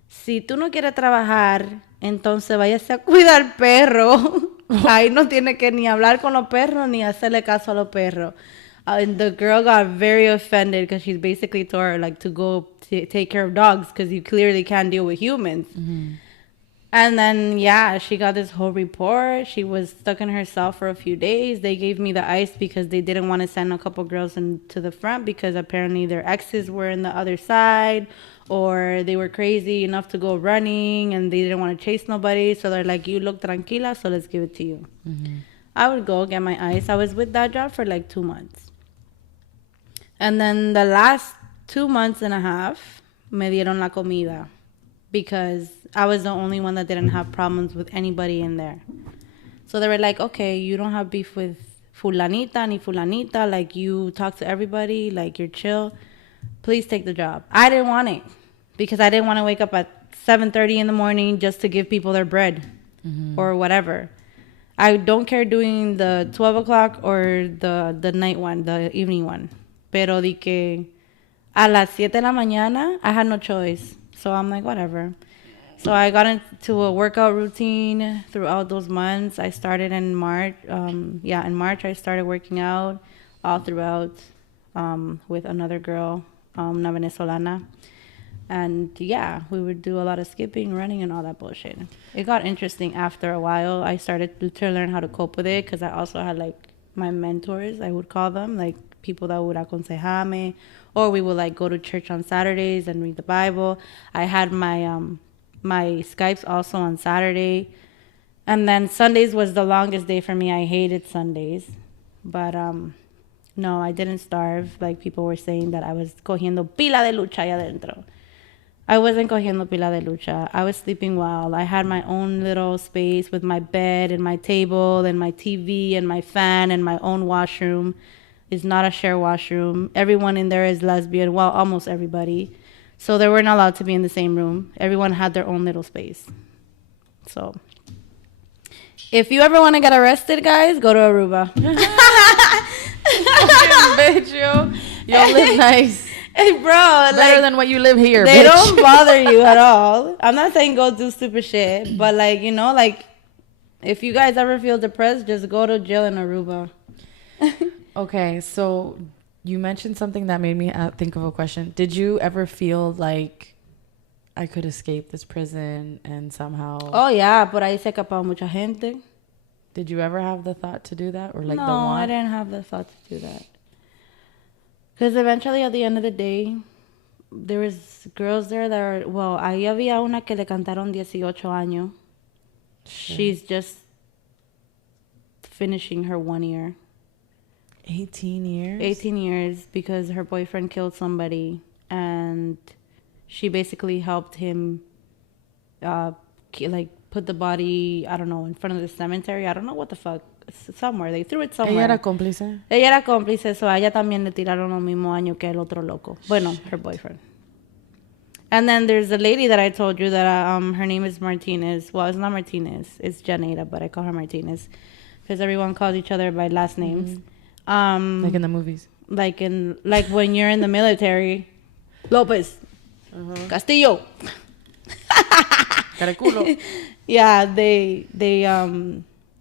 si tú no quieres trabajar, entonces váyase a cuidar perro. Ahí no tiene que ni hablar con los perros ni hacerle caso a los perros. And the girl got very offended because she's basically told her like to go take care of dogs because you clearly can't deal with humans. And then, yeah, she got this whole report. She was stuck in her cell for a few days. They gave me the ice because they didn't want to send a couple girls into the front because apparently their exes were in the other side, or they were crazy enough to go running and they didn't want to chase nobody. So they're like, you look tranquila, so let's give it to you. I would go get my ice. I was with that job for like 2 months. And then the last 2 months and a half, me dieron la comida because I was the only one that didn't have problems with anybody in there. So they were like, okay, you don't have beef with fulanita ni fulanita. Like, you talk to everybody, like, you're chill. Please take the job. I didn't want it because I didn't want to wake up at 7:30 in the morning just to give people their bread or whatever. I don't care doing the 12 o'clock or the night one, the evening one. Pero di que a las 7 de la mañana, I had no choice. So I'm like, whatever. So I got into a workout routine throughout those months. I started in March. In March I started working out all throughout with another girl, una venezolana. And yeah, we would do a lot of skipping, running, and all that bullshit. It got interesting after a while. I started to learn how to cope with it because I also had like my mentors, I would call them, like people that would aconsejame, or we would like go to church on Saturdays and read the Bible. I had my Skypes also on Saturday. And then Sundays was the longest day for me. I hated Sundays. But no, I didn't starve. Like people were saying that I was cogiendo pila de lucha allá adentro. I wasn't cogiendo pila de lucha. I was sleeping well. I had my own little space with my bed and my table and my TV and my fan and my own washroom. It's not a share washroom. Everyone in there is lesbian. Well, almost everybody. So they weren't allowed to be in the same room. Everyone had their own little space. So if you ever want to get arrested, guys, go to Aruba. Bitch, yo live nice. Hey, bro, better than what you live here. They bitch. don't bother you at all. I'm not saying go do stupid shit, but like, you know, like if you guys ever feel depressed, just go to jail in Aruba. Okay, so you mentioned something that made me think of a question. Did you ever feel like I could escape this prison and somehow? Oh yeah, por ahí se escapaba mucha gente. Did you ever have the thought to do that, or like no, the want? I didn't have the thought to do that. Because eventually, at the end of the day, there was girls there that are, well, ahí había una que le cantaron 18 años. Shit. She's just finishing her 1 year. 18 years? 18 years because her boyfriend killed somebody and she basically helped him like put the body, I don't know, in front of the cemetery. I don't know what the fuck. Somewhere. They threw it somewhere. ¿Ella era cómplice? Ella era cómplice, so a ella también le tiraron lo mismo año que el otro loco. Bueno, her boyfriend. And then there's a lady that I told you that her name is Martinez. Well, it's not Martinez. It's Janeda, but I call her Martinez because everyone calls each other by last names. Mm-hmm. Like in the movies. Like when you're in the military. Lopez. Castillo. Caraculo. Yeah, they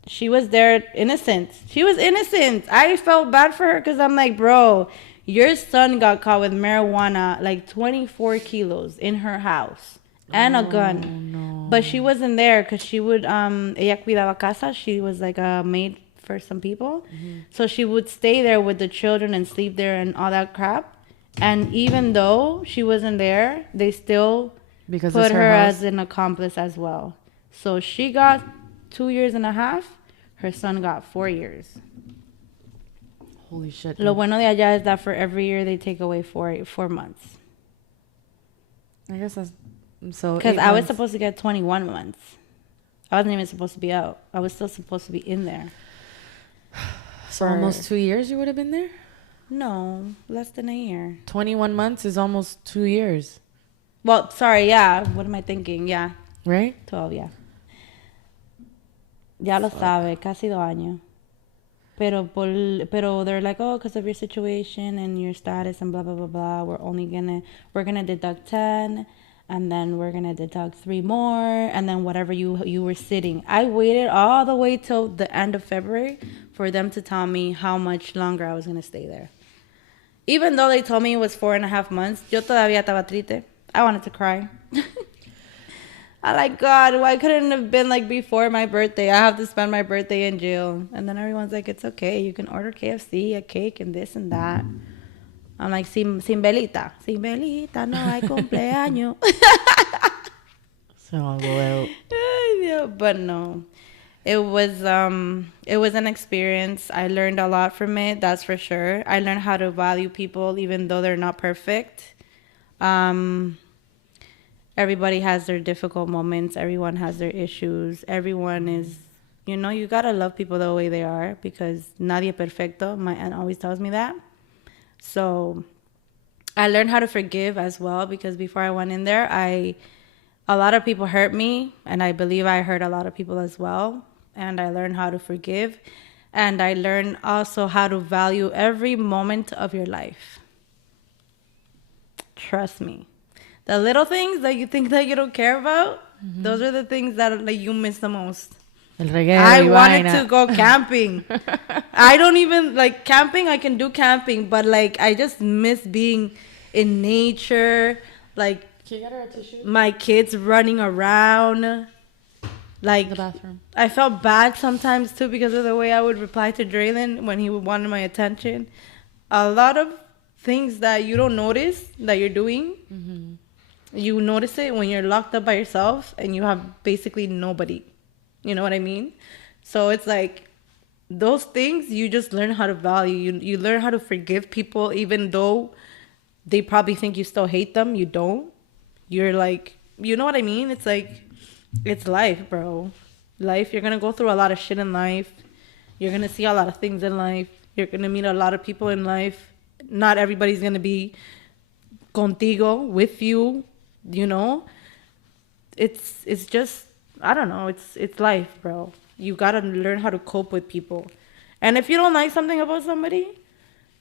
she was there innocent. She was innocent. I felt bad for her because I'm like, bro, your son got caught with marijuana, like 24 kilos in her house and a gun. No. But she wasn't there because she would, ella cuidaba casa. She was like a maid for some people. Mm-hmm. So she would stay there with the children and sleep there and all that crap. And even though she wasn't there, they still put her as an accomplice as well. So she got 2.5 years. Her son got 4 years. Holy shit. Lo bueno de allá is that for every year they take away 4 months. I guess that's so. Because I was supposed to get 21 months. I wasn't even supposed to be out. I was still supposed to be in there. So almost 2 years you would have been there? No, less than a year. 21 months is almost 2 years. Well, sorry, yeah. What am I thinking? Yeah. Right? 12, yeah. Ya lo sabe, casi 2 años. Pero they're like, oh, because of your situation and your status and blah, blah, blah, blah, we're gonna deduct 10, and then we're gonna deduct 3 more, and then whatever you were sitting. I waited all the way till the end of February for them to tell me how much longer I was gonna stay there. Even though they told me it was 4.5 months, yo todavía estaba triste. I wanted to cry. I'm like, God, why couldn't it have been like before my birthday? I have to spend my birthday in jail. And then everyone's like, it's okay. You can order KFC, a cake, and this and that. I'm like, sin velita. Sin velita, no hay cumpleaños. But no. It was an experience. I learned a lot from it, that's for sure. I learned how to value people even though they're not perfect. Everybody has their difficult moments. Everyone has their issues. Everyone is, you gotta love people the way they are because nadie perfecto. My aunt always tells me that. So I learned how to forgive as well because before I went in there, a lot of people hurt me, and I believe I hurt a lot of people as well. And I learned how to forgive, and I learned also how to value every moment of your life. Trust me. The little things that you think that you don't care about, those are the things that like you miss the most. I wanted to go camping. I don't even like camping. I can do camping, but like I just miss being in nature, like Can you get her a tissue? My kids running around. Like, The bathroom. I felt bad sometimes too because of the way I would reply to Draylon when he would want my attention. A lot of things that you don't notice that you're doing, you notice it when you're locked up by yourself and you have basically nobody. You know what I mean? So it's like those things you just learn how to value. You learn how to forgive people even though they probably think you still hate them. You don't. You're like, you know what I mean? It's like, it's life, bro. Life, you're going to go through a lot of shit in life. You're going to see a lot of things in life. You're going to meet a lot of people in life. Not everybody's going to be contigo, with you, you know? It's just, I don't know. It's life, bro. You got to learn how to cope with people. And if you don't like something about somebody,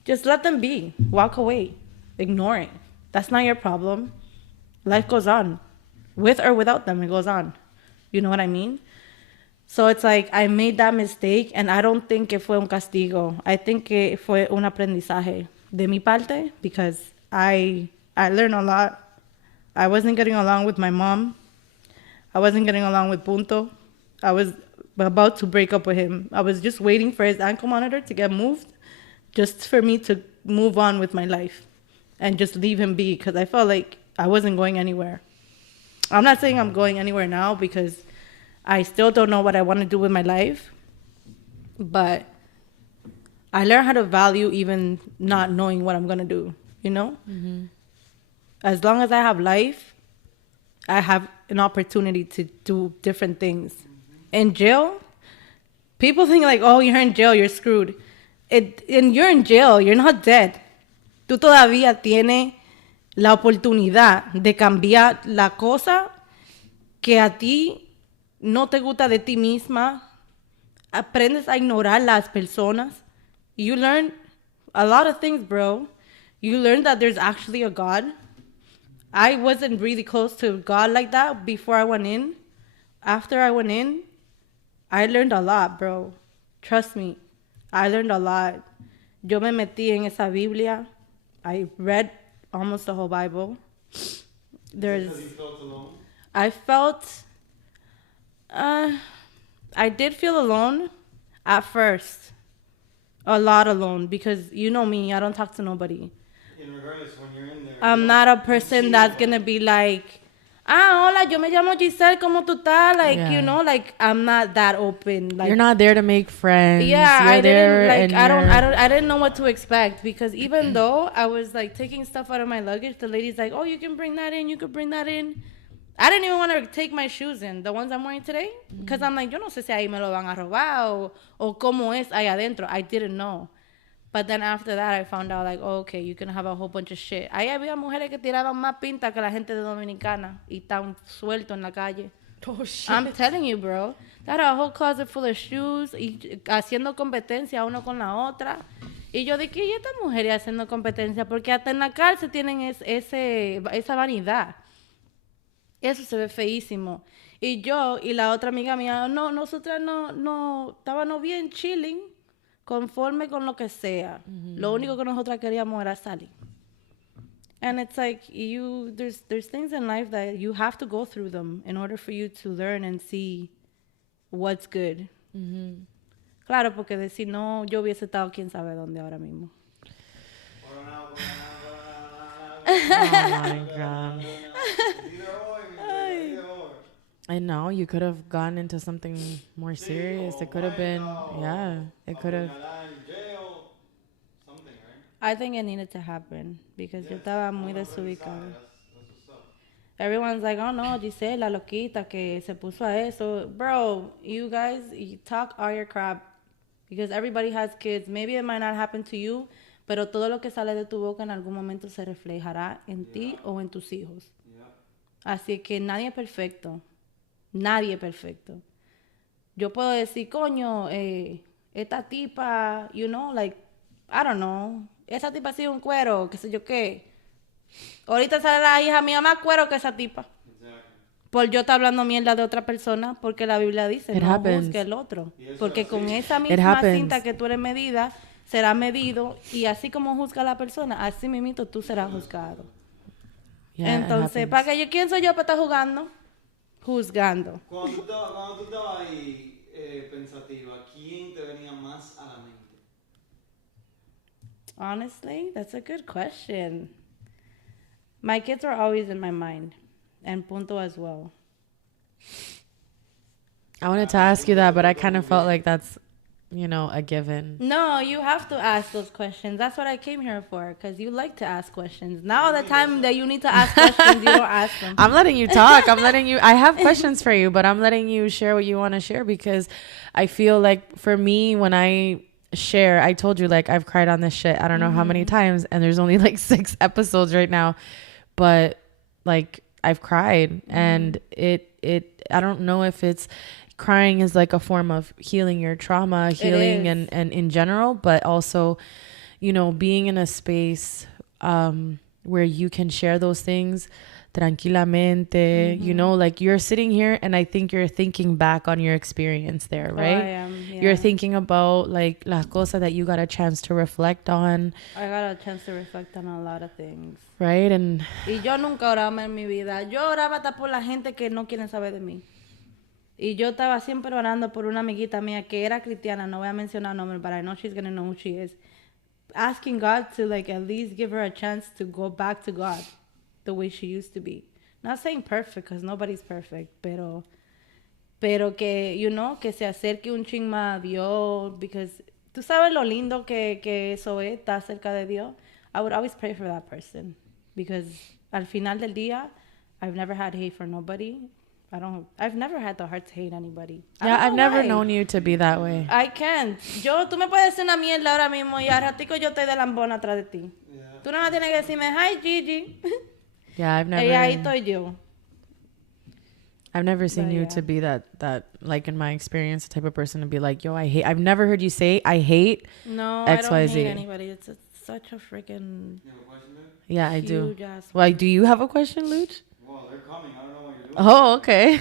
just let them be. Walk away. Ignore it. That's not your problem. Life goes on. With or without them, it goes on. You know what I mean? So it's like, I made that mistake and I don't think que fue un castigo. I think que fue un aprendizaje de mi parte because I learned a lot. I wasn't getting along with my mom. I wasn't getting along with Punto. I was about to break up with him. I was just waiting for his ankle monitor to get moved just for me to move on with my life and just leave him be because I felt like I wasn't going anywhere. I'm not saying I'm going anywhere now because I still don't know what I want to do with my life. But I learned how to value even not knowing what I'm going to do, you know? Mm-hmm. As long as I have life, I have an opportunity to do different things. In jail, people think like, oh, you're in jail, you're screwed. And you're in jail, you're not dead. Tú todavía tienes la oportunidad de cambiar la cosa que a ti no te gusta de ti misma. Aprendes a ignorar las personas. You learn a lot of things, bro. You learn that there's actually a God. I wasn't really close to God like that before I went in. After I went in, I learned a lot, bro. Trust me. I learned a lot. Yo me metí en esa Biblia. I read almost the whole Bible. Because you felt alone? I felt, I did feel alone at first. A lot alone because you know me, I don't talk to nobody. In regardless, when you're in there, I'm not a person that's going to be like, hola, yo me llamo Giselle, ¿cómo tú estás? Like, you know, like, I'm not that open. Like, you're not there to make friends. Yeah, you're I there didn't, like, I didn't know what to expect because even though I was, like, taking stuff out of my luggage, the lady's like, oh, you can bring that in, you could bring that in. I didn't even want to take my shoes in, the ones I'm wearing today, because I'm like, yo no sé si ahí me lo van a robar o cómo es ahí adentro. I didn't know. But then after that, I found out, like, oh, okay, you can have a whole bunch of shit. Ahí había mujeres que tiraban más pinta que la gente de Dominicana y tan suelto en la calle. Oh, shit. I'm telling you, bro. They had a whole closet full of shoes y haciendo competencia uno con la otra. Y yo dije, ¿y estas mujeres haciendo competencia? Porque hasta en la cárcel tienen esa vanidad. Eso se ve feísimo. Y yo y la otra amiga mía, no, nosotras no, estábamos bien chilling, conforme con lo que sea. Lo único que nosotras queríamos era salir. And it's like, there's things in life that you have to go through them in order for you to learn and see what's good. Claro, porque decir, no, yo hubiese estado quién sabe dónde ahora mismo. Oh my God. I know you could have gone into something more serious. It could have been, yeah, it could have. I think it needed to happen because yo estaba muy desubicada. Everyone's like, oh no, Giselle, la loquita que se puso a eso. Bro, you guys, you talk all your crap because everybody has kids. Maybe it might not happen to you, pero todo lo que sale de tu boca en algún momento se reflejará en ti o en tus hijos. Así que nadie es perfecto. Nadie es perfecto. Yo puedo decir, coño, esta tipa, you know, like, I don't know, esa tipa ha sido un cuero, qué sé yo qué. Ahorita sale la hija mía más cuero que esa tipa. Por yo estar hablando mierda de otra persona, porque la Biblia dice, no juzgue el otro. Porque con esa misma cinta que tú eres medida, será medido, y así como juzga a la persona, así mismito tú serás juzgado. Yeah, it Entonces, happens. ¿para qué yo? ¿Quién soy yo para estar jugando? Juzgando. Cuando tú estabas ahí pensativa, ¿quién te venía más a la mente? Honestly, that's a good question. My kids are always in my mind. And Punto as well. I wanted to ask you that, but I kind of felt like that's, you know, a given. No, you have to ask those questions. That's what I came here for, because you like to ask questions. Now the time that you need to ask questions, you don't ask them. I'm letting you talk. I have questions for you, but I'm letting you share what you want to share because I feel like for me, when I share, I told you, like, I've cried on this shit. I don't know how many times, and there's only like 6 episodes right now, but like I've cried and I don't know if it's crying is like a form of healing your trauma, healing and in general, but also, you know, being in a space where you can share those things tranquilamente, you know, like you're sitting here and I think you're thinking back on your experience there, right? I am, yeah. You're thinking about like las cosas that you got a chance to reflect on. I got a chance to reflect on a lot of things. Right? And Y yo nunca oraba en mi vida. Yo oraba hasta por la gente que no quieren saber de mí. Y yo estaba siempre orando por una amiguita mía que era cristiana. No voy a mencionar nombres, but I know she's going to know who she is. Asking God to like at least give her a chance to go back to God the way she used to be. Not saying perfect, because nobody's perfect, pero que, you know, que se acerque un ching más a Dios, because tú sabes lo lindo que eso es, estar cerca de Dios. I would always pray for that person, because al final del día, I've never had hate for nobody. I've never had the heart to hate anybody. yeah, I've never known you to be that way. I can't. Tú me puedes decir una mierda ahora mismo y al ratico yo estoy de lambona atrás de ti. Yeah. Tú no me tienes que decirme, hi Gigi. Yeah, I've Y ahí never estoy yo. I've never seen But you yeah. to be that like in my experience the type of person to be like, yo, I hate. I've never heard you say I hate. No, I don't XYZ. hate anybody. It's such a freaking You have a question there? Yeah, I do. huge ass. Well, do you have a question, Luch? Well, they're coming. I don't know what you're doing. Oh, okay.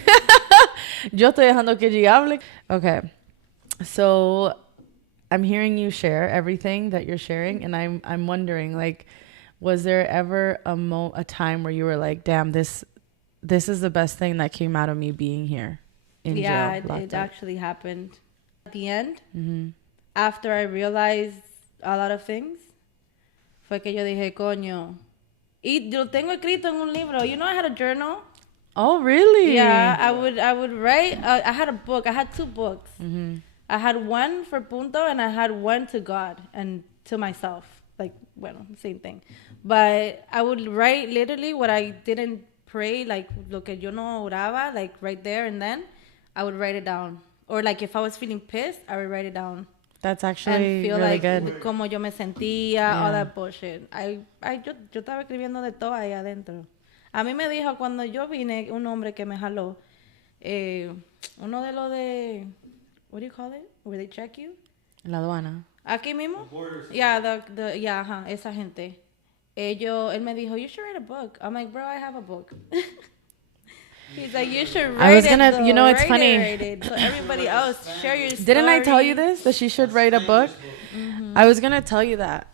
Yo estoy dejando que G hable. Okay. So I'm hearing you share everything that you're sharing, and I'm wondering, like, was there ever a time where you were like, damn, this is the best thing that came out of me being here in Yeah, jail? it actually happened. At the end, Mm-hmm. after I realized a lot of things, fue que yo dije, coño. Y yo tengo escrito en un libro. You know, I had a journal. Oh, really? Yeah, I would write. I had a book. I had 2 books. Mm-hmm. I had one for Punto and I had one to God and to myself. Like, bueno, same thing. But I would write literally what I didn't pray, like lo que yo no oraba, like right there and then, I would write it down. Or like if I was feeling pissed, I would write it down. That's And actually feel really like good. como yo me sentía, Yeah. all that bullshit. Yo estaba escribiendo de todo ahí adentro. A mí me dijo cuando yo vine un hombre que me jaló, uno de los de, what do you call it? Where they check you? La aduana. Aquí mismo? The borders. Yeah, yeah, ajá, esa gente. Él me dijo, you should write a book. I'm like, bro, I have a book. He's like, you should write I was it. gonna- though. you know, it's Write funny. Write it. So everybody else, share your story. Didn't I tell you this? That she should write a book? Mm-hmm. I was gonna tell you that.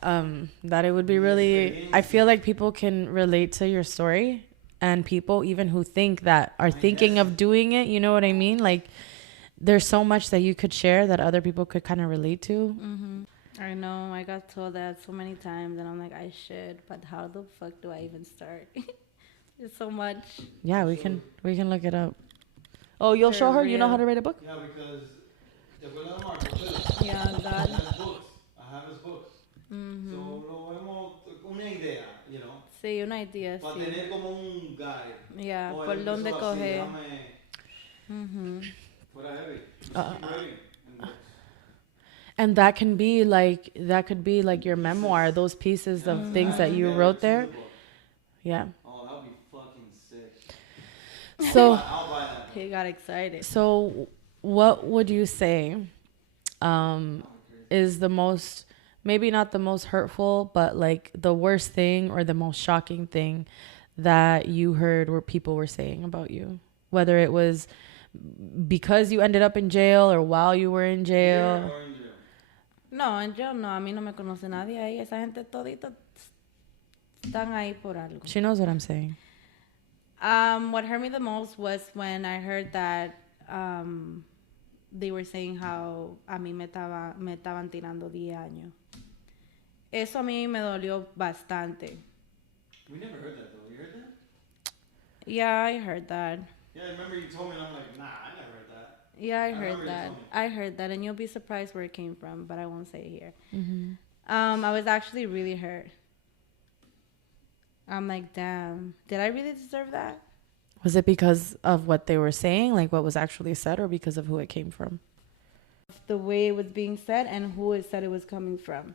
That it would be really. I feel like people can relate to your story, and people even who think that are thinking of doing it. You know what I mean? Like, there's so much that you could share that other people could kind of relate to. Mm-hmm. I know. I got told that so many times, and I'm like, I should, but how the fuck do I even start? There's so much. Yeah, we can look it up. Oh, you'll For show her. You know real. how to write a book? Yeah, because ¿te acuerdas de Marco? Yeah, I God. have books. I have his books. Mm-hmm. So lo vemos una idea, you know, Sí, una idea, para sí. tener como un guide. Yeah, Oh, por él dónde empezó así, coger. déjame Mm-hmm. fuera heavy. Just Uh, keep writing. And books. And that could be like your memoir. Those pieces of things that you wrote there. Yeah. Oh, that'll be fucking sick. So. I'll buy that. He got excited. So, what would you say is the most, maybe not the most hurtful, but like the worst thing or the most shocking thing that you heard where people were saying about you? Whether it was because you ended up in jail or while you were in jail. Here or in jail? No, yo no. A mí no me conoce nadie ahí. Esa gente todita están ahí por algo. She knows what I'm saying. What hurt me the most was when I heard that they were saying how a mí me estaban tirando 10 años. Eso a mí me dolió bastante. We never heard that though. You heard that? Yeah, I heard that. Yeah, I remember you told me, and I'm like, nah, I never heard that. Yeah, I heard that. I heard that, and you'll be surprised where it came from, but I won't say it here. Mm-hmm. I was actually really hurt. I'm like, damn, did I really deserve that? Was it because of what they were saying, like what was actually said, or because of who it came from? The way it was being said and who it said it was coming from.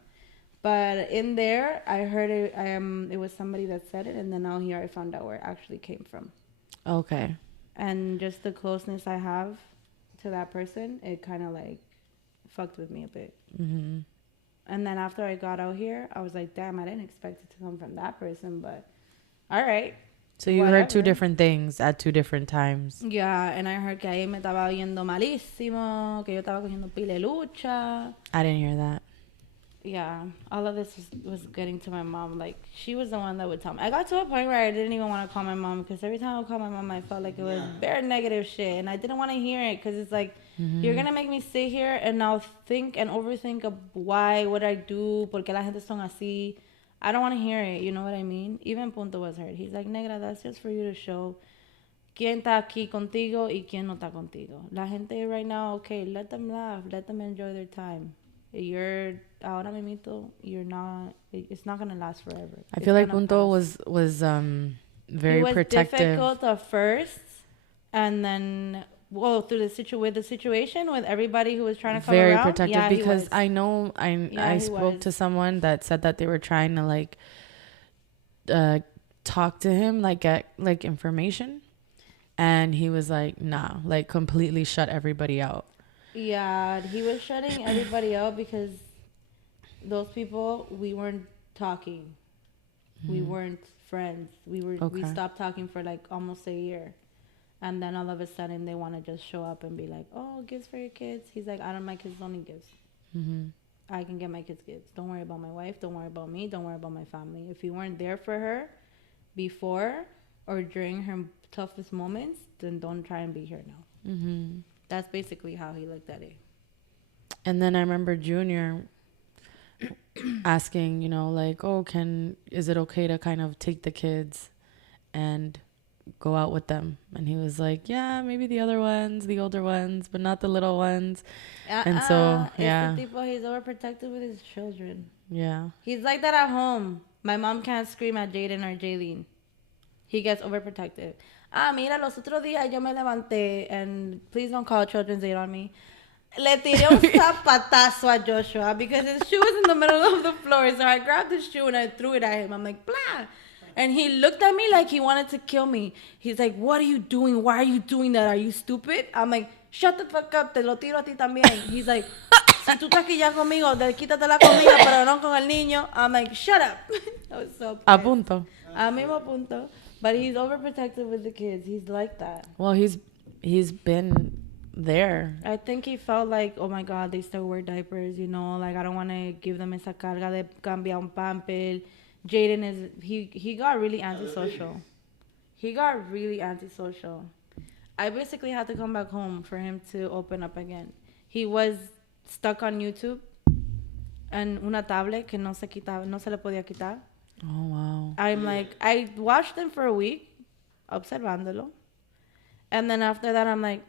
But in there, I heard it. It was somebody that said it, and then out here I found out where it actually came from. Okay. And just the closeness I have to that person, it kind of like fucked with me a bit. Mm-hmm. And then after I got out here, I was like, damn, I didn't expect it to come from that person, but all right. So you heard two different things at two different times. Yeah, and I heard que ahí me estaba yendo malísimo, que yo estaba cogiendo pile lucha. I didn't hear that. Yeah, all of this was getting to my mom. Like, she was the one that would tell me. I got to a point where I didn't even want to call my mom, because every time I would call my mom, I felt like it was very negative shit. And I didn't want to hear it, because it's like, you're going to make me sit here and now think and overthink of why, what I do, por qué la gente son así. I don't want to hear it, you know what I mean? Even Punto was hurt. He's like, negra, that's just for you to show quién está aquí contigo y quién no está contigo. La gente right now, okay, let them laugh, let them enjoy their time. Ahora mismo, it's not gonna last forever. I feel like Punto was very protective. It was difficult at first, and then through the situation with everybody who was trying to come very around. Protective, yeah, because I spoke to someone that said that they were trying to like talk to him, like get like information, and he was like, nah, like completely shut everybody out. Yeah, he was shutting everybody out because those people, we weren't talking. We weren't friends. We stopped talking for like almost a year. And then all of a sudden they want to just show up and be like, oh, gifts for your kids. He's like, my kids don't need gifts. I can get my kids gifts. Don't worry about my wife. Don't worry about me. Don't worry about my family. If you weren't there for her before or during her toughest moments, then don't try and be here now. That's basically how he looked at it. And then I remember Junior asking, like, oh, is it okay to kind of take the kids and go out with them? And he was like, yeah, maybe the older ones, but not the little ones. And so, yeah. He's overprotective with his children. Yeah. He's like that at home. My mom can't scream at Jaden or Jaylene. He gets overprotective. Mira, los otros días yo me levanté, and please don't call Children's Aid on me. Le tiré un zapatazo a Joshua because his shoe was in the middle of the floor. So I grabbed his shoe and I threw it at him. I'm like, blah. And he looked at me like he wanted to kill me. He's like, what are you doing? Why are you doing that? Are you stupid? I'm like, shut the fuck up. Te lo tiro a ti también. He's like, si tú estás aquí ya conmigo, quítate la comida, pero no con el niño. I'm like, shut up. I was so pissed. A punto. A mismo punto. But he's overprotective with the kids. He's like that. Well, he's been there. I think he felt like, oh my God, they still wear diapers, like I don't want to give them esa carga de cambiar un pamper. Jaden he got really antisocial. I basically had to come back home for him to open up again. He was stuck on YouTube and una tablet que no se le podía quitar. Oh, wow. I'm like, I watched him for a week, observándolo. And then after that, I'm like,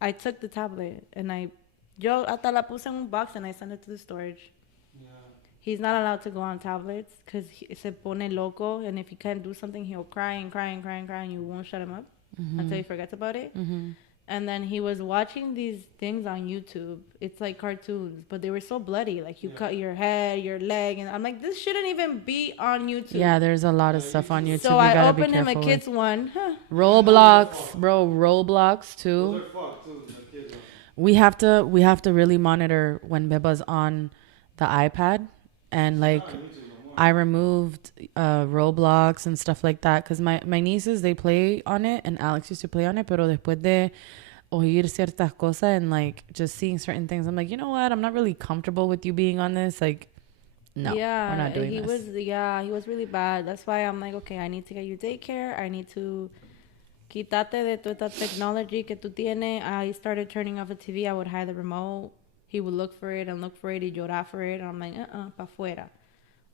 I took the tablet and yo hasta la puse en un box and I sent it to the storage. Yeah. He's not allowed to go on tablets because se pone loco. And if he can't do something, he'll cry and cry and cry and cry and you won't shut him up until he forgets about it. And then he was watching these things on YouTube. It's like cartoons, but they were so bloody. Like you cut your head, your leg, and I'm like, this shouldn't even be on YouTube. Yeah, there's a lot of stuff on YouTube. So I opened him a kids one. Roblox, bro, Roblox too. We have to really monitor when Beba's on the iPad, and like I removed Roblox and stuff like that because my nieces, they play on it, and Alex used to play on it, pero después de oír ciertas cosas and like just seeing certain things, I'm like, you know what, I'm not really comfortable with you being on this. Like, No, yeah, we're not doing he this. he was really bad. That's why I'm like, okay, I need to get you daycare. I need to quítate de toda esta technology que tú tienes. I started turning off the TV. I would hide the remote. He would look for it and look for it. He'd llorar for it. And I'm like, pa fuera.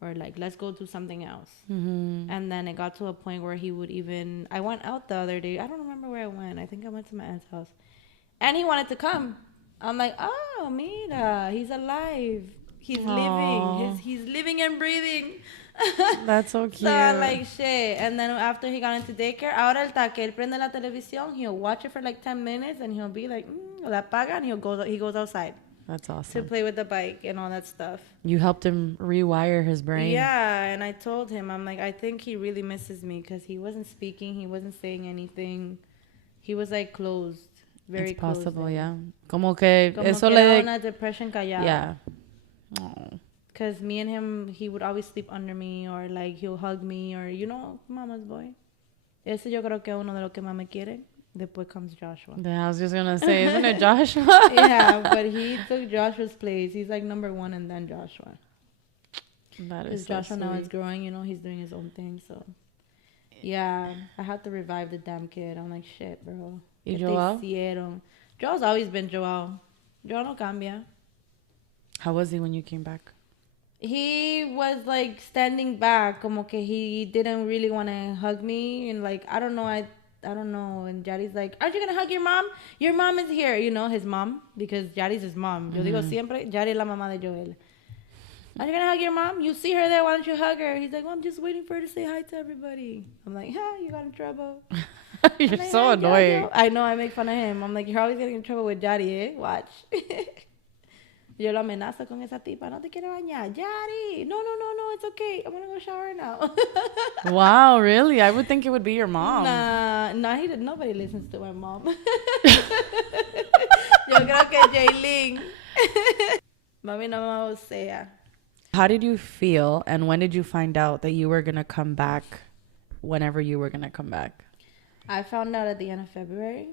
Or like, let's go do something else. Mm-hmm. And then it got to a point where he would even, I went out the other day. I don't remember where I went. I think I went to my aunt's house. And he wanted to come. I'm like, oh, mira, he's alive. He's living. He's living and breathing. That's so cute. So I'm like, shit. And then after he got into daycare, ahora el que él prende la televisión, he'll watch it for like 10 minutes and he'll be like, la apaga, and he goes outside. That's To awesome. play with the bike and all that stuff. You helped him rewire his brain. Yeah, and I told him, I'm like, I think he really misses me because he wasn't speaking, he wasn't saying anything. He was like closed, very It's possible, closed. yeah. Como que Como eso que era le... una depression callada. Yeah. Oh. Because me and him, he would always sleep under me or like he'll hug me or, you know, mama's boy. Ese yo creo que es uno de los que más me quiere. Después comes Joshua. I was just gonna say, isn't it Joshua? Yeah, but he took Joshua's place. He's like number one and then Joshua. That Because is so Joshua now is sweet. growing, you know, he's doing his own thing. So, yeah, I had to revive the damn kid. I'm like, shit, bro. ¿Y ¿Qué te Joel? hicieron? Joel's always been Joel. Joel no cambia. How was he when you came back? He was like standing back, como que he didn't really want to hug me. And like, I don't know. I don't know. And Yadi's like, aren't you going to hug your mom? Your mom is here. You know, his mom. Because Yadi's his mom. Yo digo siempre, Yadi es la mamá de Joel. Are you going to hug your mom? You see her there. Why don't you hug her? He's like, well, I'm just waiting for her to say hi to everybody. I'm like, you got in trouble. You're I'm like, so "Hi, annoying. Jojo." I know. I make fun of him. I'm like, you're always getting in trouble with Yadi, eh? Watch. Yo lo amenazo con esa tipa. No te quiero bañar. Yadi. No, it's okay. I'm going to go shower now. Wow, really? I would think it would be your mom. Nah, nobody listens to my mom. Yo creo que Jaylin. Mami no me vocea. How did you feel and when did you find out that you were going to come back whenever you were going to come back? I found out at the end of February.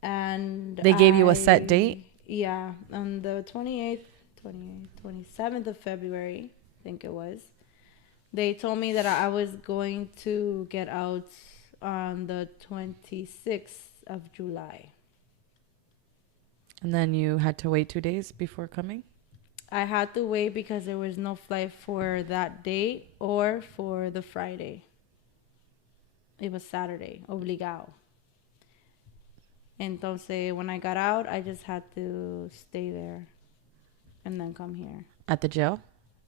And They gave you a set date? Yeah, on the 27th of February, I think it was. They told me that I was going to get out on the 26th of July. And then you had to wait 2 days before coming? I had to wait because there was no flight for that date or for the Friday. It was Saturday, obligado. Entonces, when I got out, I just had to stay there and then come here. At the jail?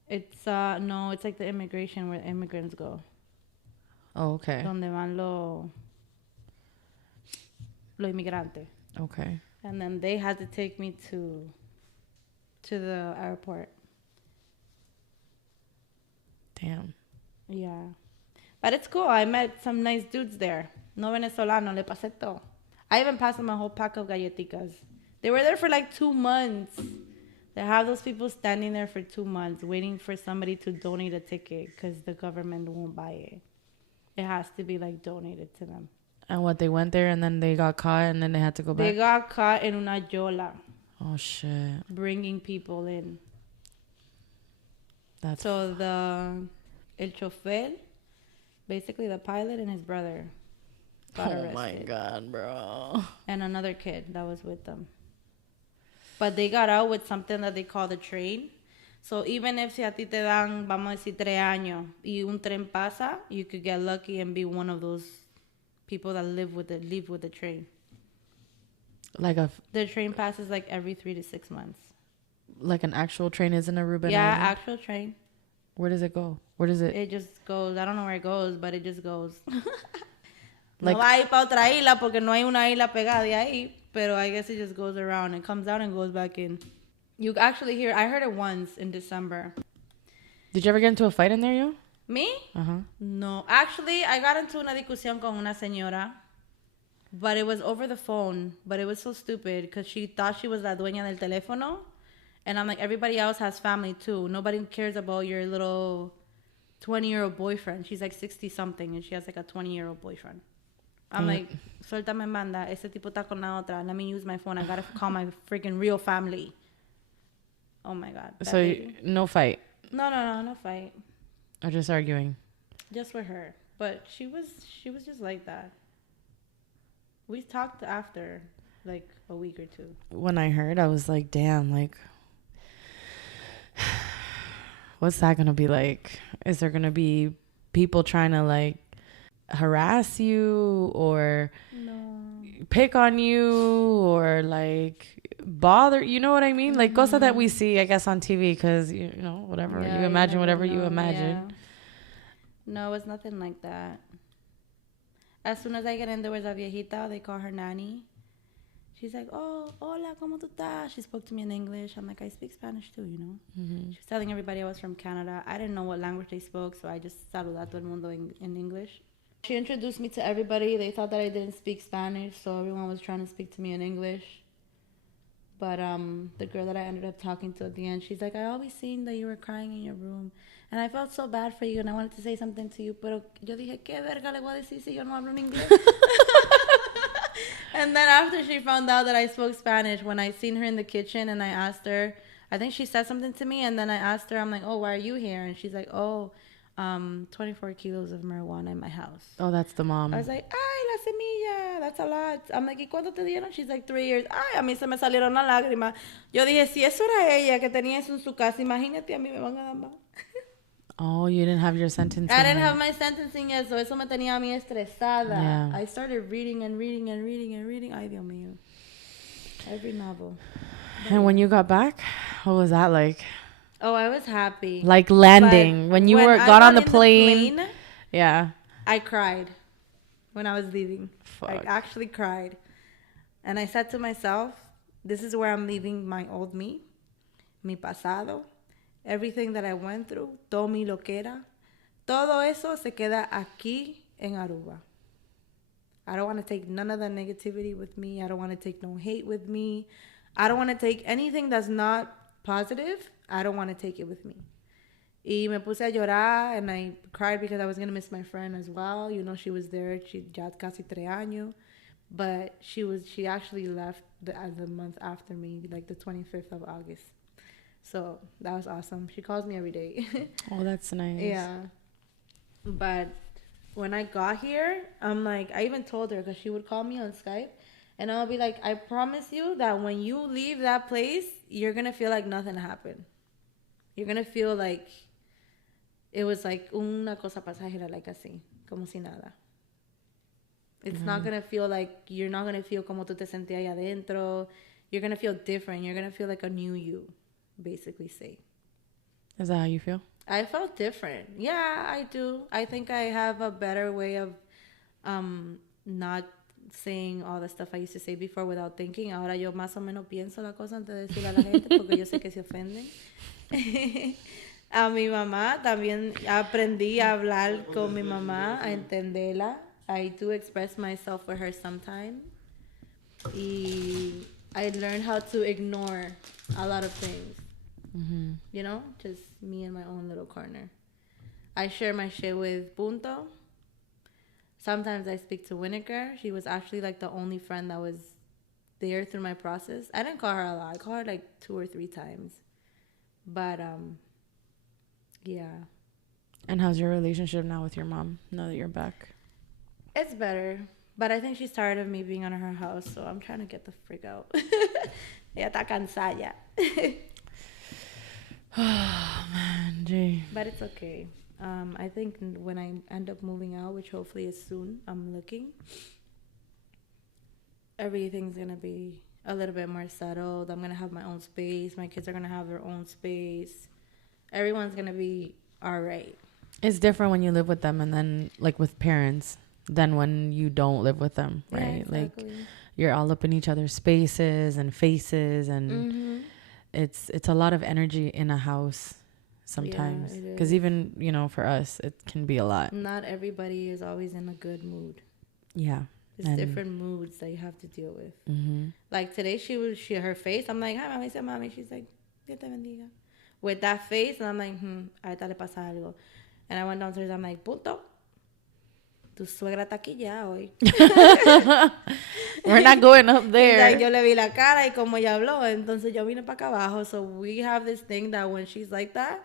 It's, no, it's like the immigration where immigrants go. Oh, okay. Donde van lo inmigrantes. Okay. And then they had to take me to the airport. Damn. Yeah. But it's cool. I met some nice dudes there. No venezolano, le pasé todo. I even passed them a whole pack of galletitas. They were there for like 2 months. They have those people standing there for 2 months waiting for somebody to donate a ticket because the government won't buy it. It has to be like donated to them. And what, they went there and then they got caught and then they had to go back? They got caught in una yola. Oh, shit. Bringing people in. That's... So el chofer, basically the pilot and his brother got arrested. Oh, my God, bro. And another kid that was with them. But they got out with something that they call the train. So even if si a ti te dan, vamos a decir, 3 años y un tren pasa, you could get lucky and be one of those people that leave with the train. Like The train passes like every 3 to 6 months. like an actual train is in Aruba? Yeah, Island? actual train. Where does it go? Where does it? It just goes. I don't know where it goes, but it just goes. Like- No va a ir para otra isla porque no hay una isla pegada de ahí. Pero I guess it just goes around and comes out and goes back in. You actually hear, I heard it once in December. Did you ever get into a fight in there, you? Me? Uh-huh. No. Actually, I got into una discusión con una señora. But it was over the phone. But it was so stupid because she thought she was la dueña del teléfono. And I'm like, everybody else has family too. Nobody cares about your little 20-year-old boyfriend. She's like 60-something and she has like a 20-year-old boyfriend. I'm like, suéltame en banda. Ese tipo está con la otra. Let me use my phone. I gotta call my freaking real family. Oh my God. So no fight. No fight. Or just arguing. Just with her. But she was just like that. We talked after like a week or two. When I heard, I was like, damn, like, what's that gonna be like? Is there gonna be people trying to like harass you or pick on you or like bother, you know what I mean? Like cosa that we see, I guess, on TV, because you know, whatever, you imagine whatever you imagine. Yeah. No, it's nothing like that. As soon as I get in, there was a viejita, they call her Nanny. She's like, oh, hola, ¿cómo tú estás? She spoke to me in English. I'm like, I speak Spanish too, you know? She was telling everybody I was from Canada. I didn't know what language they spoke, so I just saludé a todo el mundo in English. She introduced me to everybody. They thought that I didn't speak Spanish, so everyone was trying to speak to me in English. But the girl that I ended up talking to at the end, she's like, I always seen that you were crying in your room. And I felt so bad for you, and I wanted to say something to you, pero yo dije, ¿qué verga le voy a decir si yo no hablo en inglés? And then after she found out that I spoke Spanish, when I seen her in the kitchen and I asked her, I think she said something to me, and then I asked her, I'm like, oh, why are you here? And she's like, oh, 24 kilos of marijuana in my house. Oh, that's the mom. I was like, ay, la semilla, that's a lot. I'm like, ¿y cuánto te dieron? She's like, 3 years. Ay, a mí se me salieron las lágrimas. Yo dije, si eso era ella que tenía eso en su casa, imagínate, a mí me van a dar más. Oh, you didn't have your sentencing. I didn't have my sentencing yet, so eso me tenía a mí estresada. Yeah. I started reading. Ay, Dios mío. Every novel. And when you got back, what was that like? Oh, I was happy. Like landing. But when you I got on the plane. Yeah. I cried when I was leaving. Fuck. I actually cried. And I said to myself, this is where I'm leaving my old me, mi pasado. Everything that I went through, todo mi loquera, todo eso se queda aquí en Aruba. I don't want to take none of that negativity with me. I don't want to take no hate with me. I don't want to take anything that's not positive. I don't want to take it with me. Y me puse a llorar, and I cried because I was going to miss my friend as well. You know, she was there. She ya casi 3 años. But she actually left the month after me, like the 25th of August. So that was awesome. She calls me every day. Oh, that's nice. Yeah. But when I got here, I'm like, I even told her, because she would call me on Skype, and I'll be like, I promise you that when you leave that place, you're going to feel like nothing happened. You're going to feel like it was like una cosa pasajera, like así, como si nada. It's not going to feel like, you're not going to feel como tú te sentías allá adentro. You're going to feel different. You're going to feel like a new you, basically say. Is that how you feel? I felt different. Yeah, I do. I think I have a better way of not saying all the stuff I used to say before without thinking. Ahora yo más o menos pienso la cosa antes de decirle a la gente porque yo sé que se ofenden. A mi mamá también aprendí a hablar con mi mamá, a entenderla. I do express myself with her sometimes. Y I learned how to ignore a lot of things. Mm-hmm. You know, just me in my own little corner. I share my shit with Punto. Sometimes I speak to Winneker. She was actually like the only friend that was there through my process. I didn't call her a lot. I called her like 2 or 3 times. But yeah. And how's your relationship now with your mom, now that you're back? It's better. But I think she's tired of me being on her house, so I'm trying to get the freak out. Ella está cansada ya. Oh, man, gee. But it's okay. I think when I end up moving out, which hopefully is soon, I'm looking, everything's going to be a little bit more settled. I'm going to have my own space. My kids are going to have their own space. Everyone's going to be all right. It's different when you live with them and then, like, with parents than when you don't live with them, right? Yeah, exactly. Like, you're all up in each other's spaces and faces, and it's a lot of energy in a house sometimes. Because even, you know, for us, it can be a lot. Not everybody is always in a good mood. Yeah. There's different moods that you have to deal with. Like today, her face, I'm like, hi, mami, say mami. She's like, Dios te bendiga. With that face, and I'm like, a esta le pasa algo. And I went downstairs, I'm like, Punto, tu suegra está aquí ya hoy. We're not going up He's there. like, yo le vi la cara y como ella habló, entonces yo vine para acá abajo. So we have this thing that when she's like that,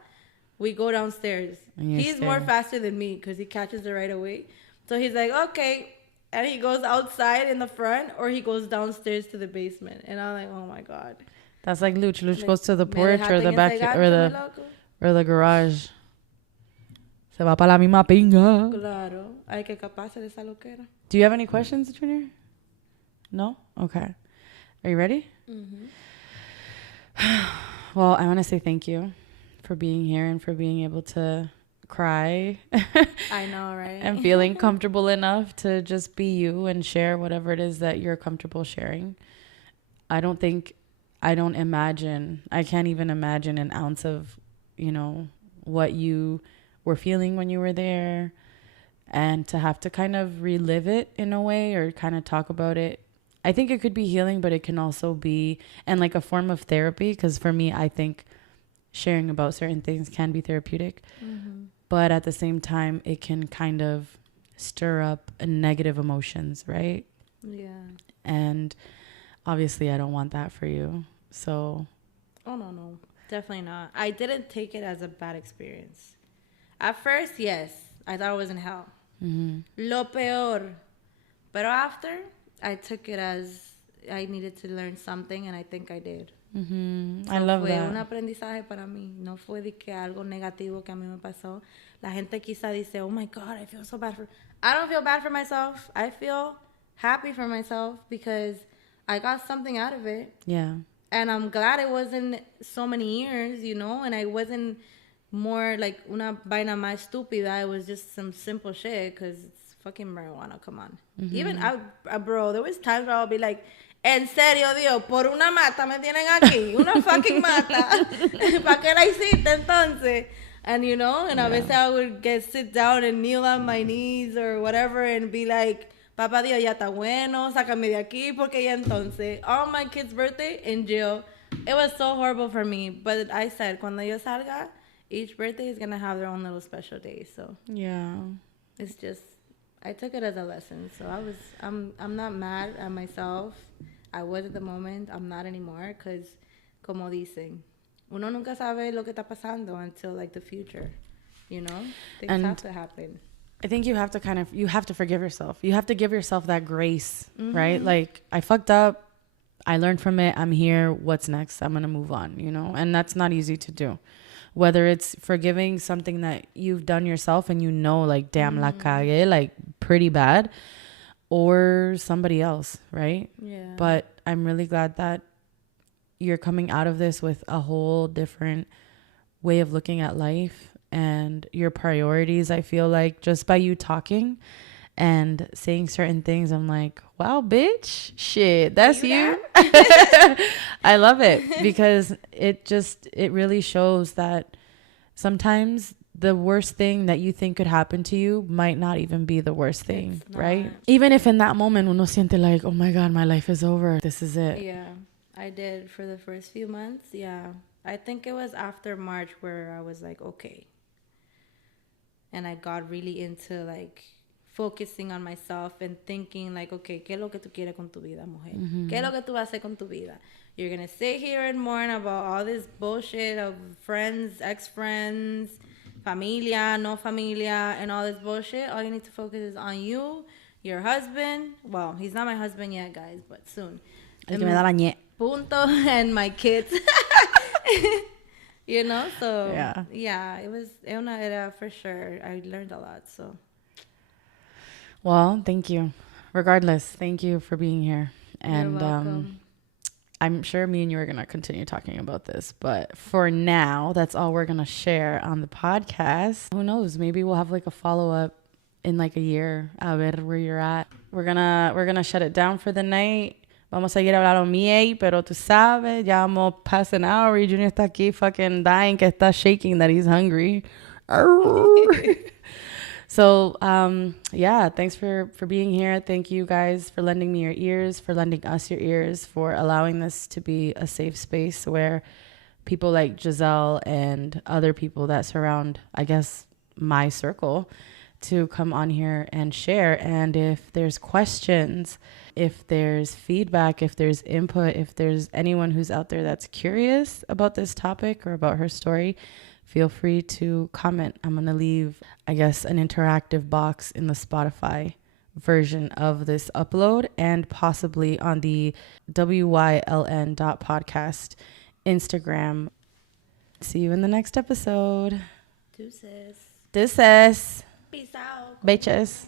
we go downstairs. And you're He's more scared. faster than me because he catches it right away. So he's like, okay. And he goes outside in the front or he goes downstairs to the basement. And I'm like, oh my God. That's like Luch. Luch Like, goes to the me porch or dejaste the en back ese gancho, or mi loco. the garage. Se va para la misma pinga. Claro. Hay que capaz de esa loquera. Do you have any questions, Junior? No? Okay. Are you ready? Mm-hmm. Well, I want to say thank you for being here and for being able to cry I know, right? and feeling comfortable enough to just be you and share whatever it is that you're comfortable sharing. I can't even imagine an ounce of, what you were feeling when you were there, and to have to kind of relive it in a way or kind of talk about it. I think it could be healing, but it can also be, and like a form of therapy, because for me, I think sharing about certain things can be therapeutic. Mm-hmm. But at the same time, it can kind of stir up negative emotions, right? Yeah. And obviously, I don't want that for you. So, Oh, no. Definitely not. I didn't take it as a bad experience. At first, yes. I thought it was in hell. mm-hmm. Lo peor. But after, I took it as I needed to learn something, and I think I did. Mm-hmm. I love fue that. un aprendizaje para mí. No fue de que algo negativo que a mí me pasó. La gente quizá dice, oh my God, I feel so bad for... I don't feel bad for myself. I feel happy for myself because I got something out of it. Yeah. And I'm glad it wasn't so many years, and I wasn't more like una vaina más estúpida. It was just some simple shit because it's fucking marijuana. Come on. Mm-hmm. Even, bro, there was times where I'll be like, en serio, Dios, por una mata me tienen aquí. Una fucking mata. ¿Para qué la hiciste entonces? And, and a veces I would sit down and kneel on my knees or whatever and be like, Papá Dios, ya está bueno, sácame de aquí, porque ya entonces, on my kid's birthday in jail, it was so horrible for me. But I said, cuando yo salga, each birthday is going to have their own little special day. So, Yeah. it's just, I took it as a lesson. So I'm not mad at myself. I was at the moment. I'm not anymore because, como dicen, uno nunca sabe lo que está pasando until like the future, Things have to happen. I think you have to forgive yourself. You have to give yourself that grace, Mm-hmm. right? Like, I fucked up. I learned from it. I'm here. What's next? I'm going to move on, And that's not easy to do. Whether it's forgiving something that you've done yourself and like, damn, la cagué, like, pretty bad, or somebody else, right? Yeah. But I'm really glad that you're coming out of this with a whole different way of looking at life and your priorities. I feel like just by you talking and saying certain things, I'm like, wow, bitch, shit, that's you. I love it because it really shows that sometimes the worst thing that you think could happen to you might not even be the worst thing, right? Even if in that moment uno siente like, oh my God, my life is over. This is it. Yeah, I did for the first few months. Yeah. I think it was after March where I was like, okay. And I got really into like focusing on myself and thinking like, okay, ¿qué es lo que tú quieres con tu vida, mujer? Mm-hmm. ¿Qué es lo que tú vas a hacer con tu vida? You're going to sit here and mourn about all this bullshit of friends, ex-friends, familia, no familia, and all this bullshit. All you need to focus is on you, your husband. Well, he's not my husband yet, guys, but soon. El que me da la ñe. Punto, and my kids. So yeah, it was una era for sure. I learned a lot, so. Well, thank you. Regardless, thank you for being here. And You're welcome. I'm sure me and you are going to continue talking about this, but for now, that's all we're going to share on the podcast. Who knows? Maybe we'll have like a follow-up in like a year. A ver where you're at. We're gonna shut it down for the night. Vamos a seguir hablando miel, pero tú sabes, ya vamos past an hour y Junior está aquí fucking dying, que está shaking that he's hungry. So, thanks for being here. Thank you guys for lending me your ears, for lending us your ears, for allowing this to be a safe space where people like Giselle and other people that surround, I guess, my circle to come on here and share. And if there's questions, if there's feedback, if there's input, if there's anyone who's out there that's curious about this topic or about her story, feel free to comment. I'm going to leave, I guess, an interactive box in the Spotify version of this upload and possibly on the wyln.podcast Instagram. See you in the next episode. Deuces. Deuces. Peace out. Beaches.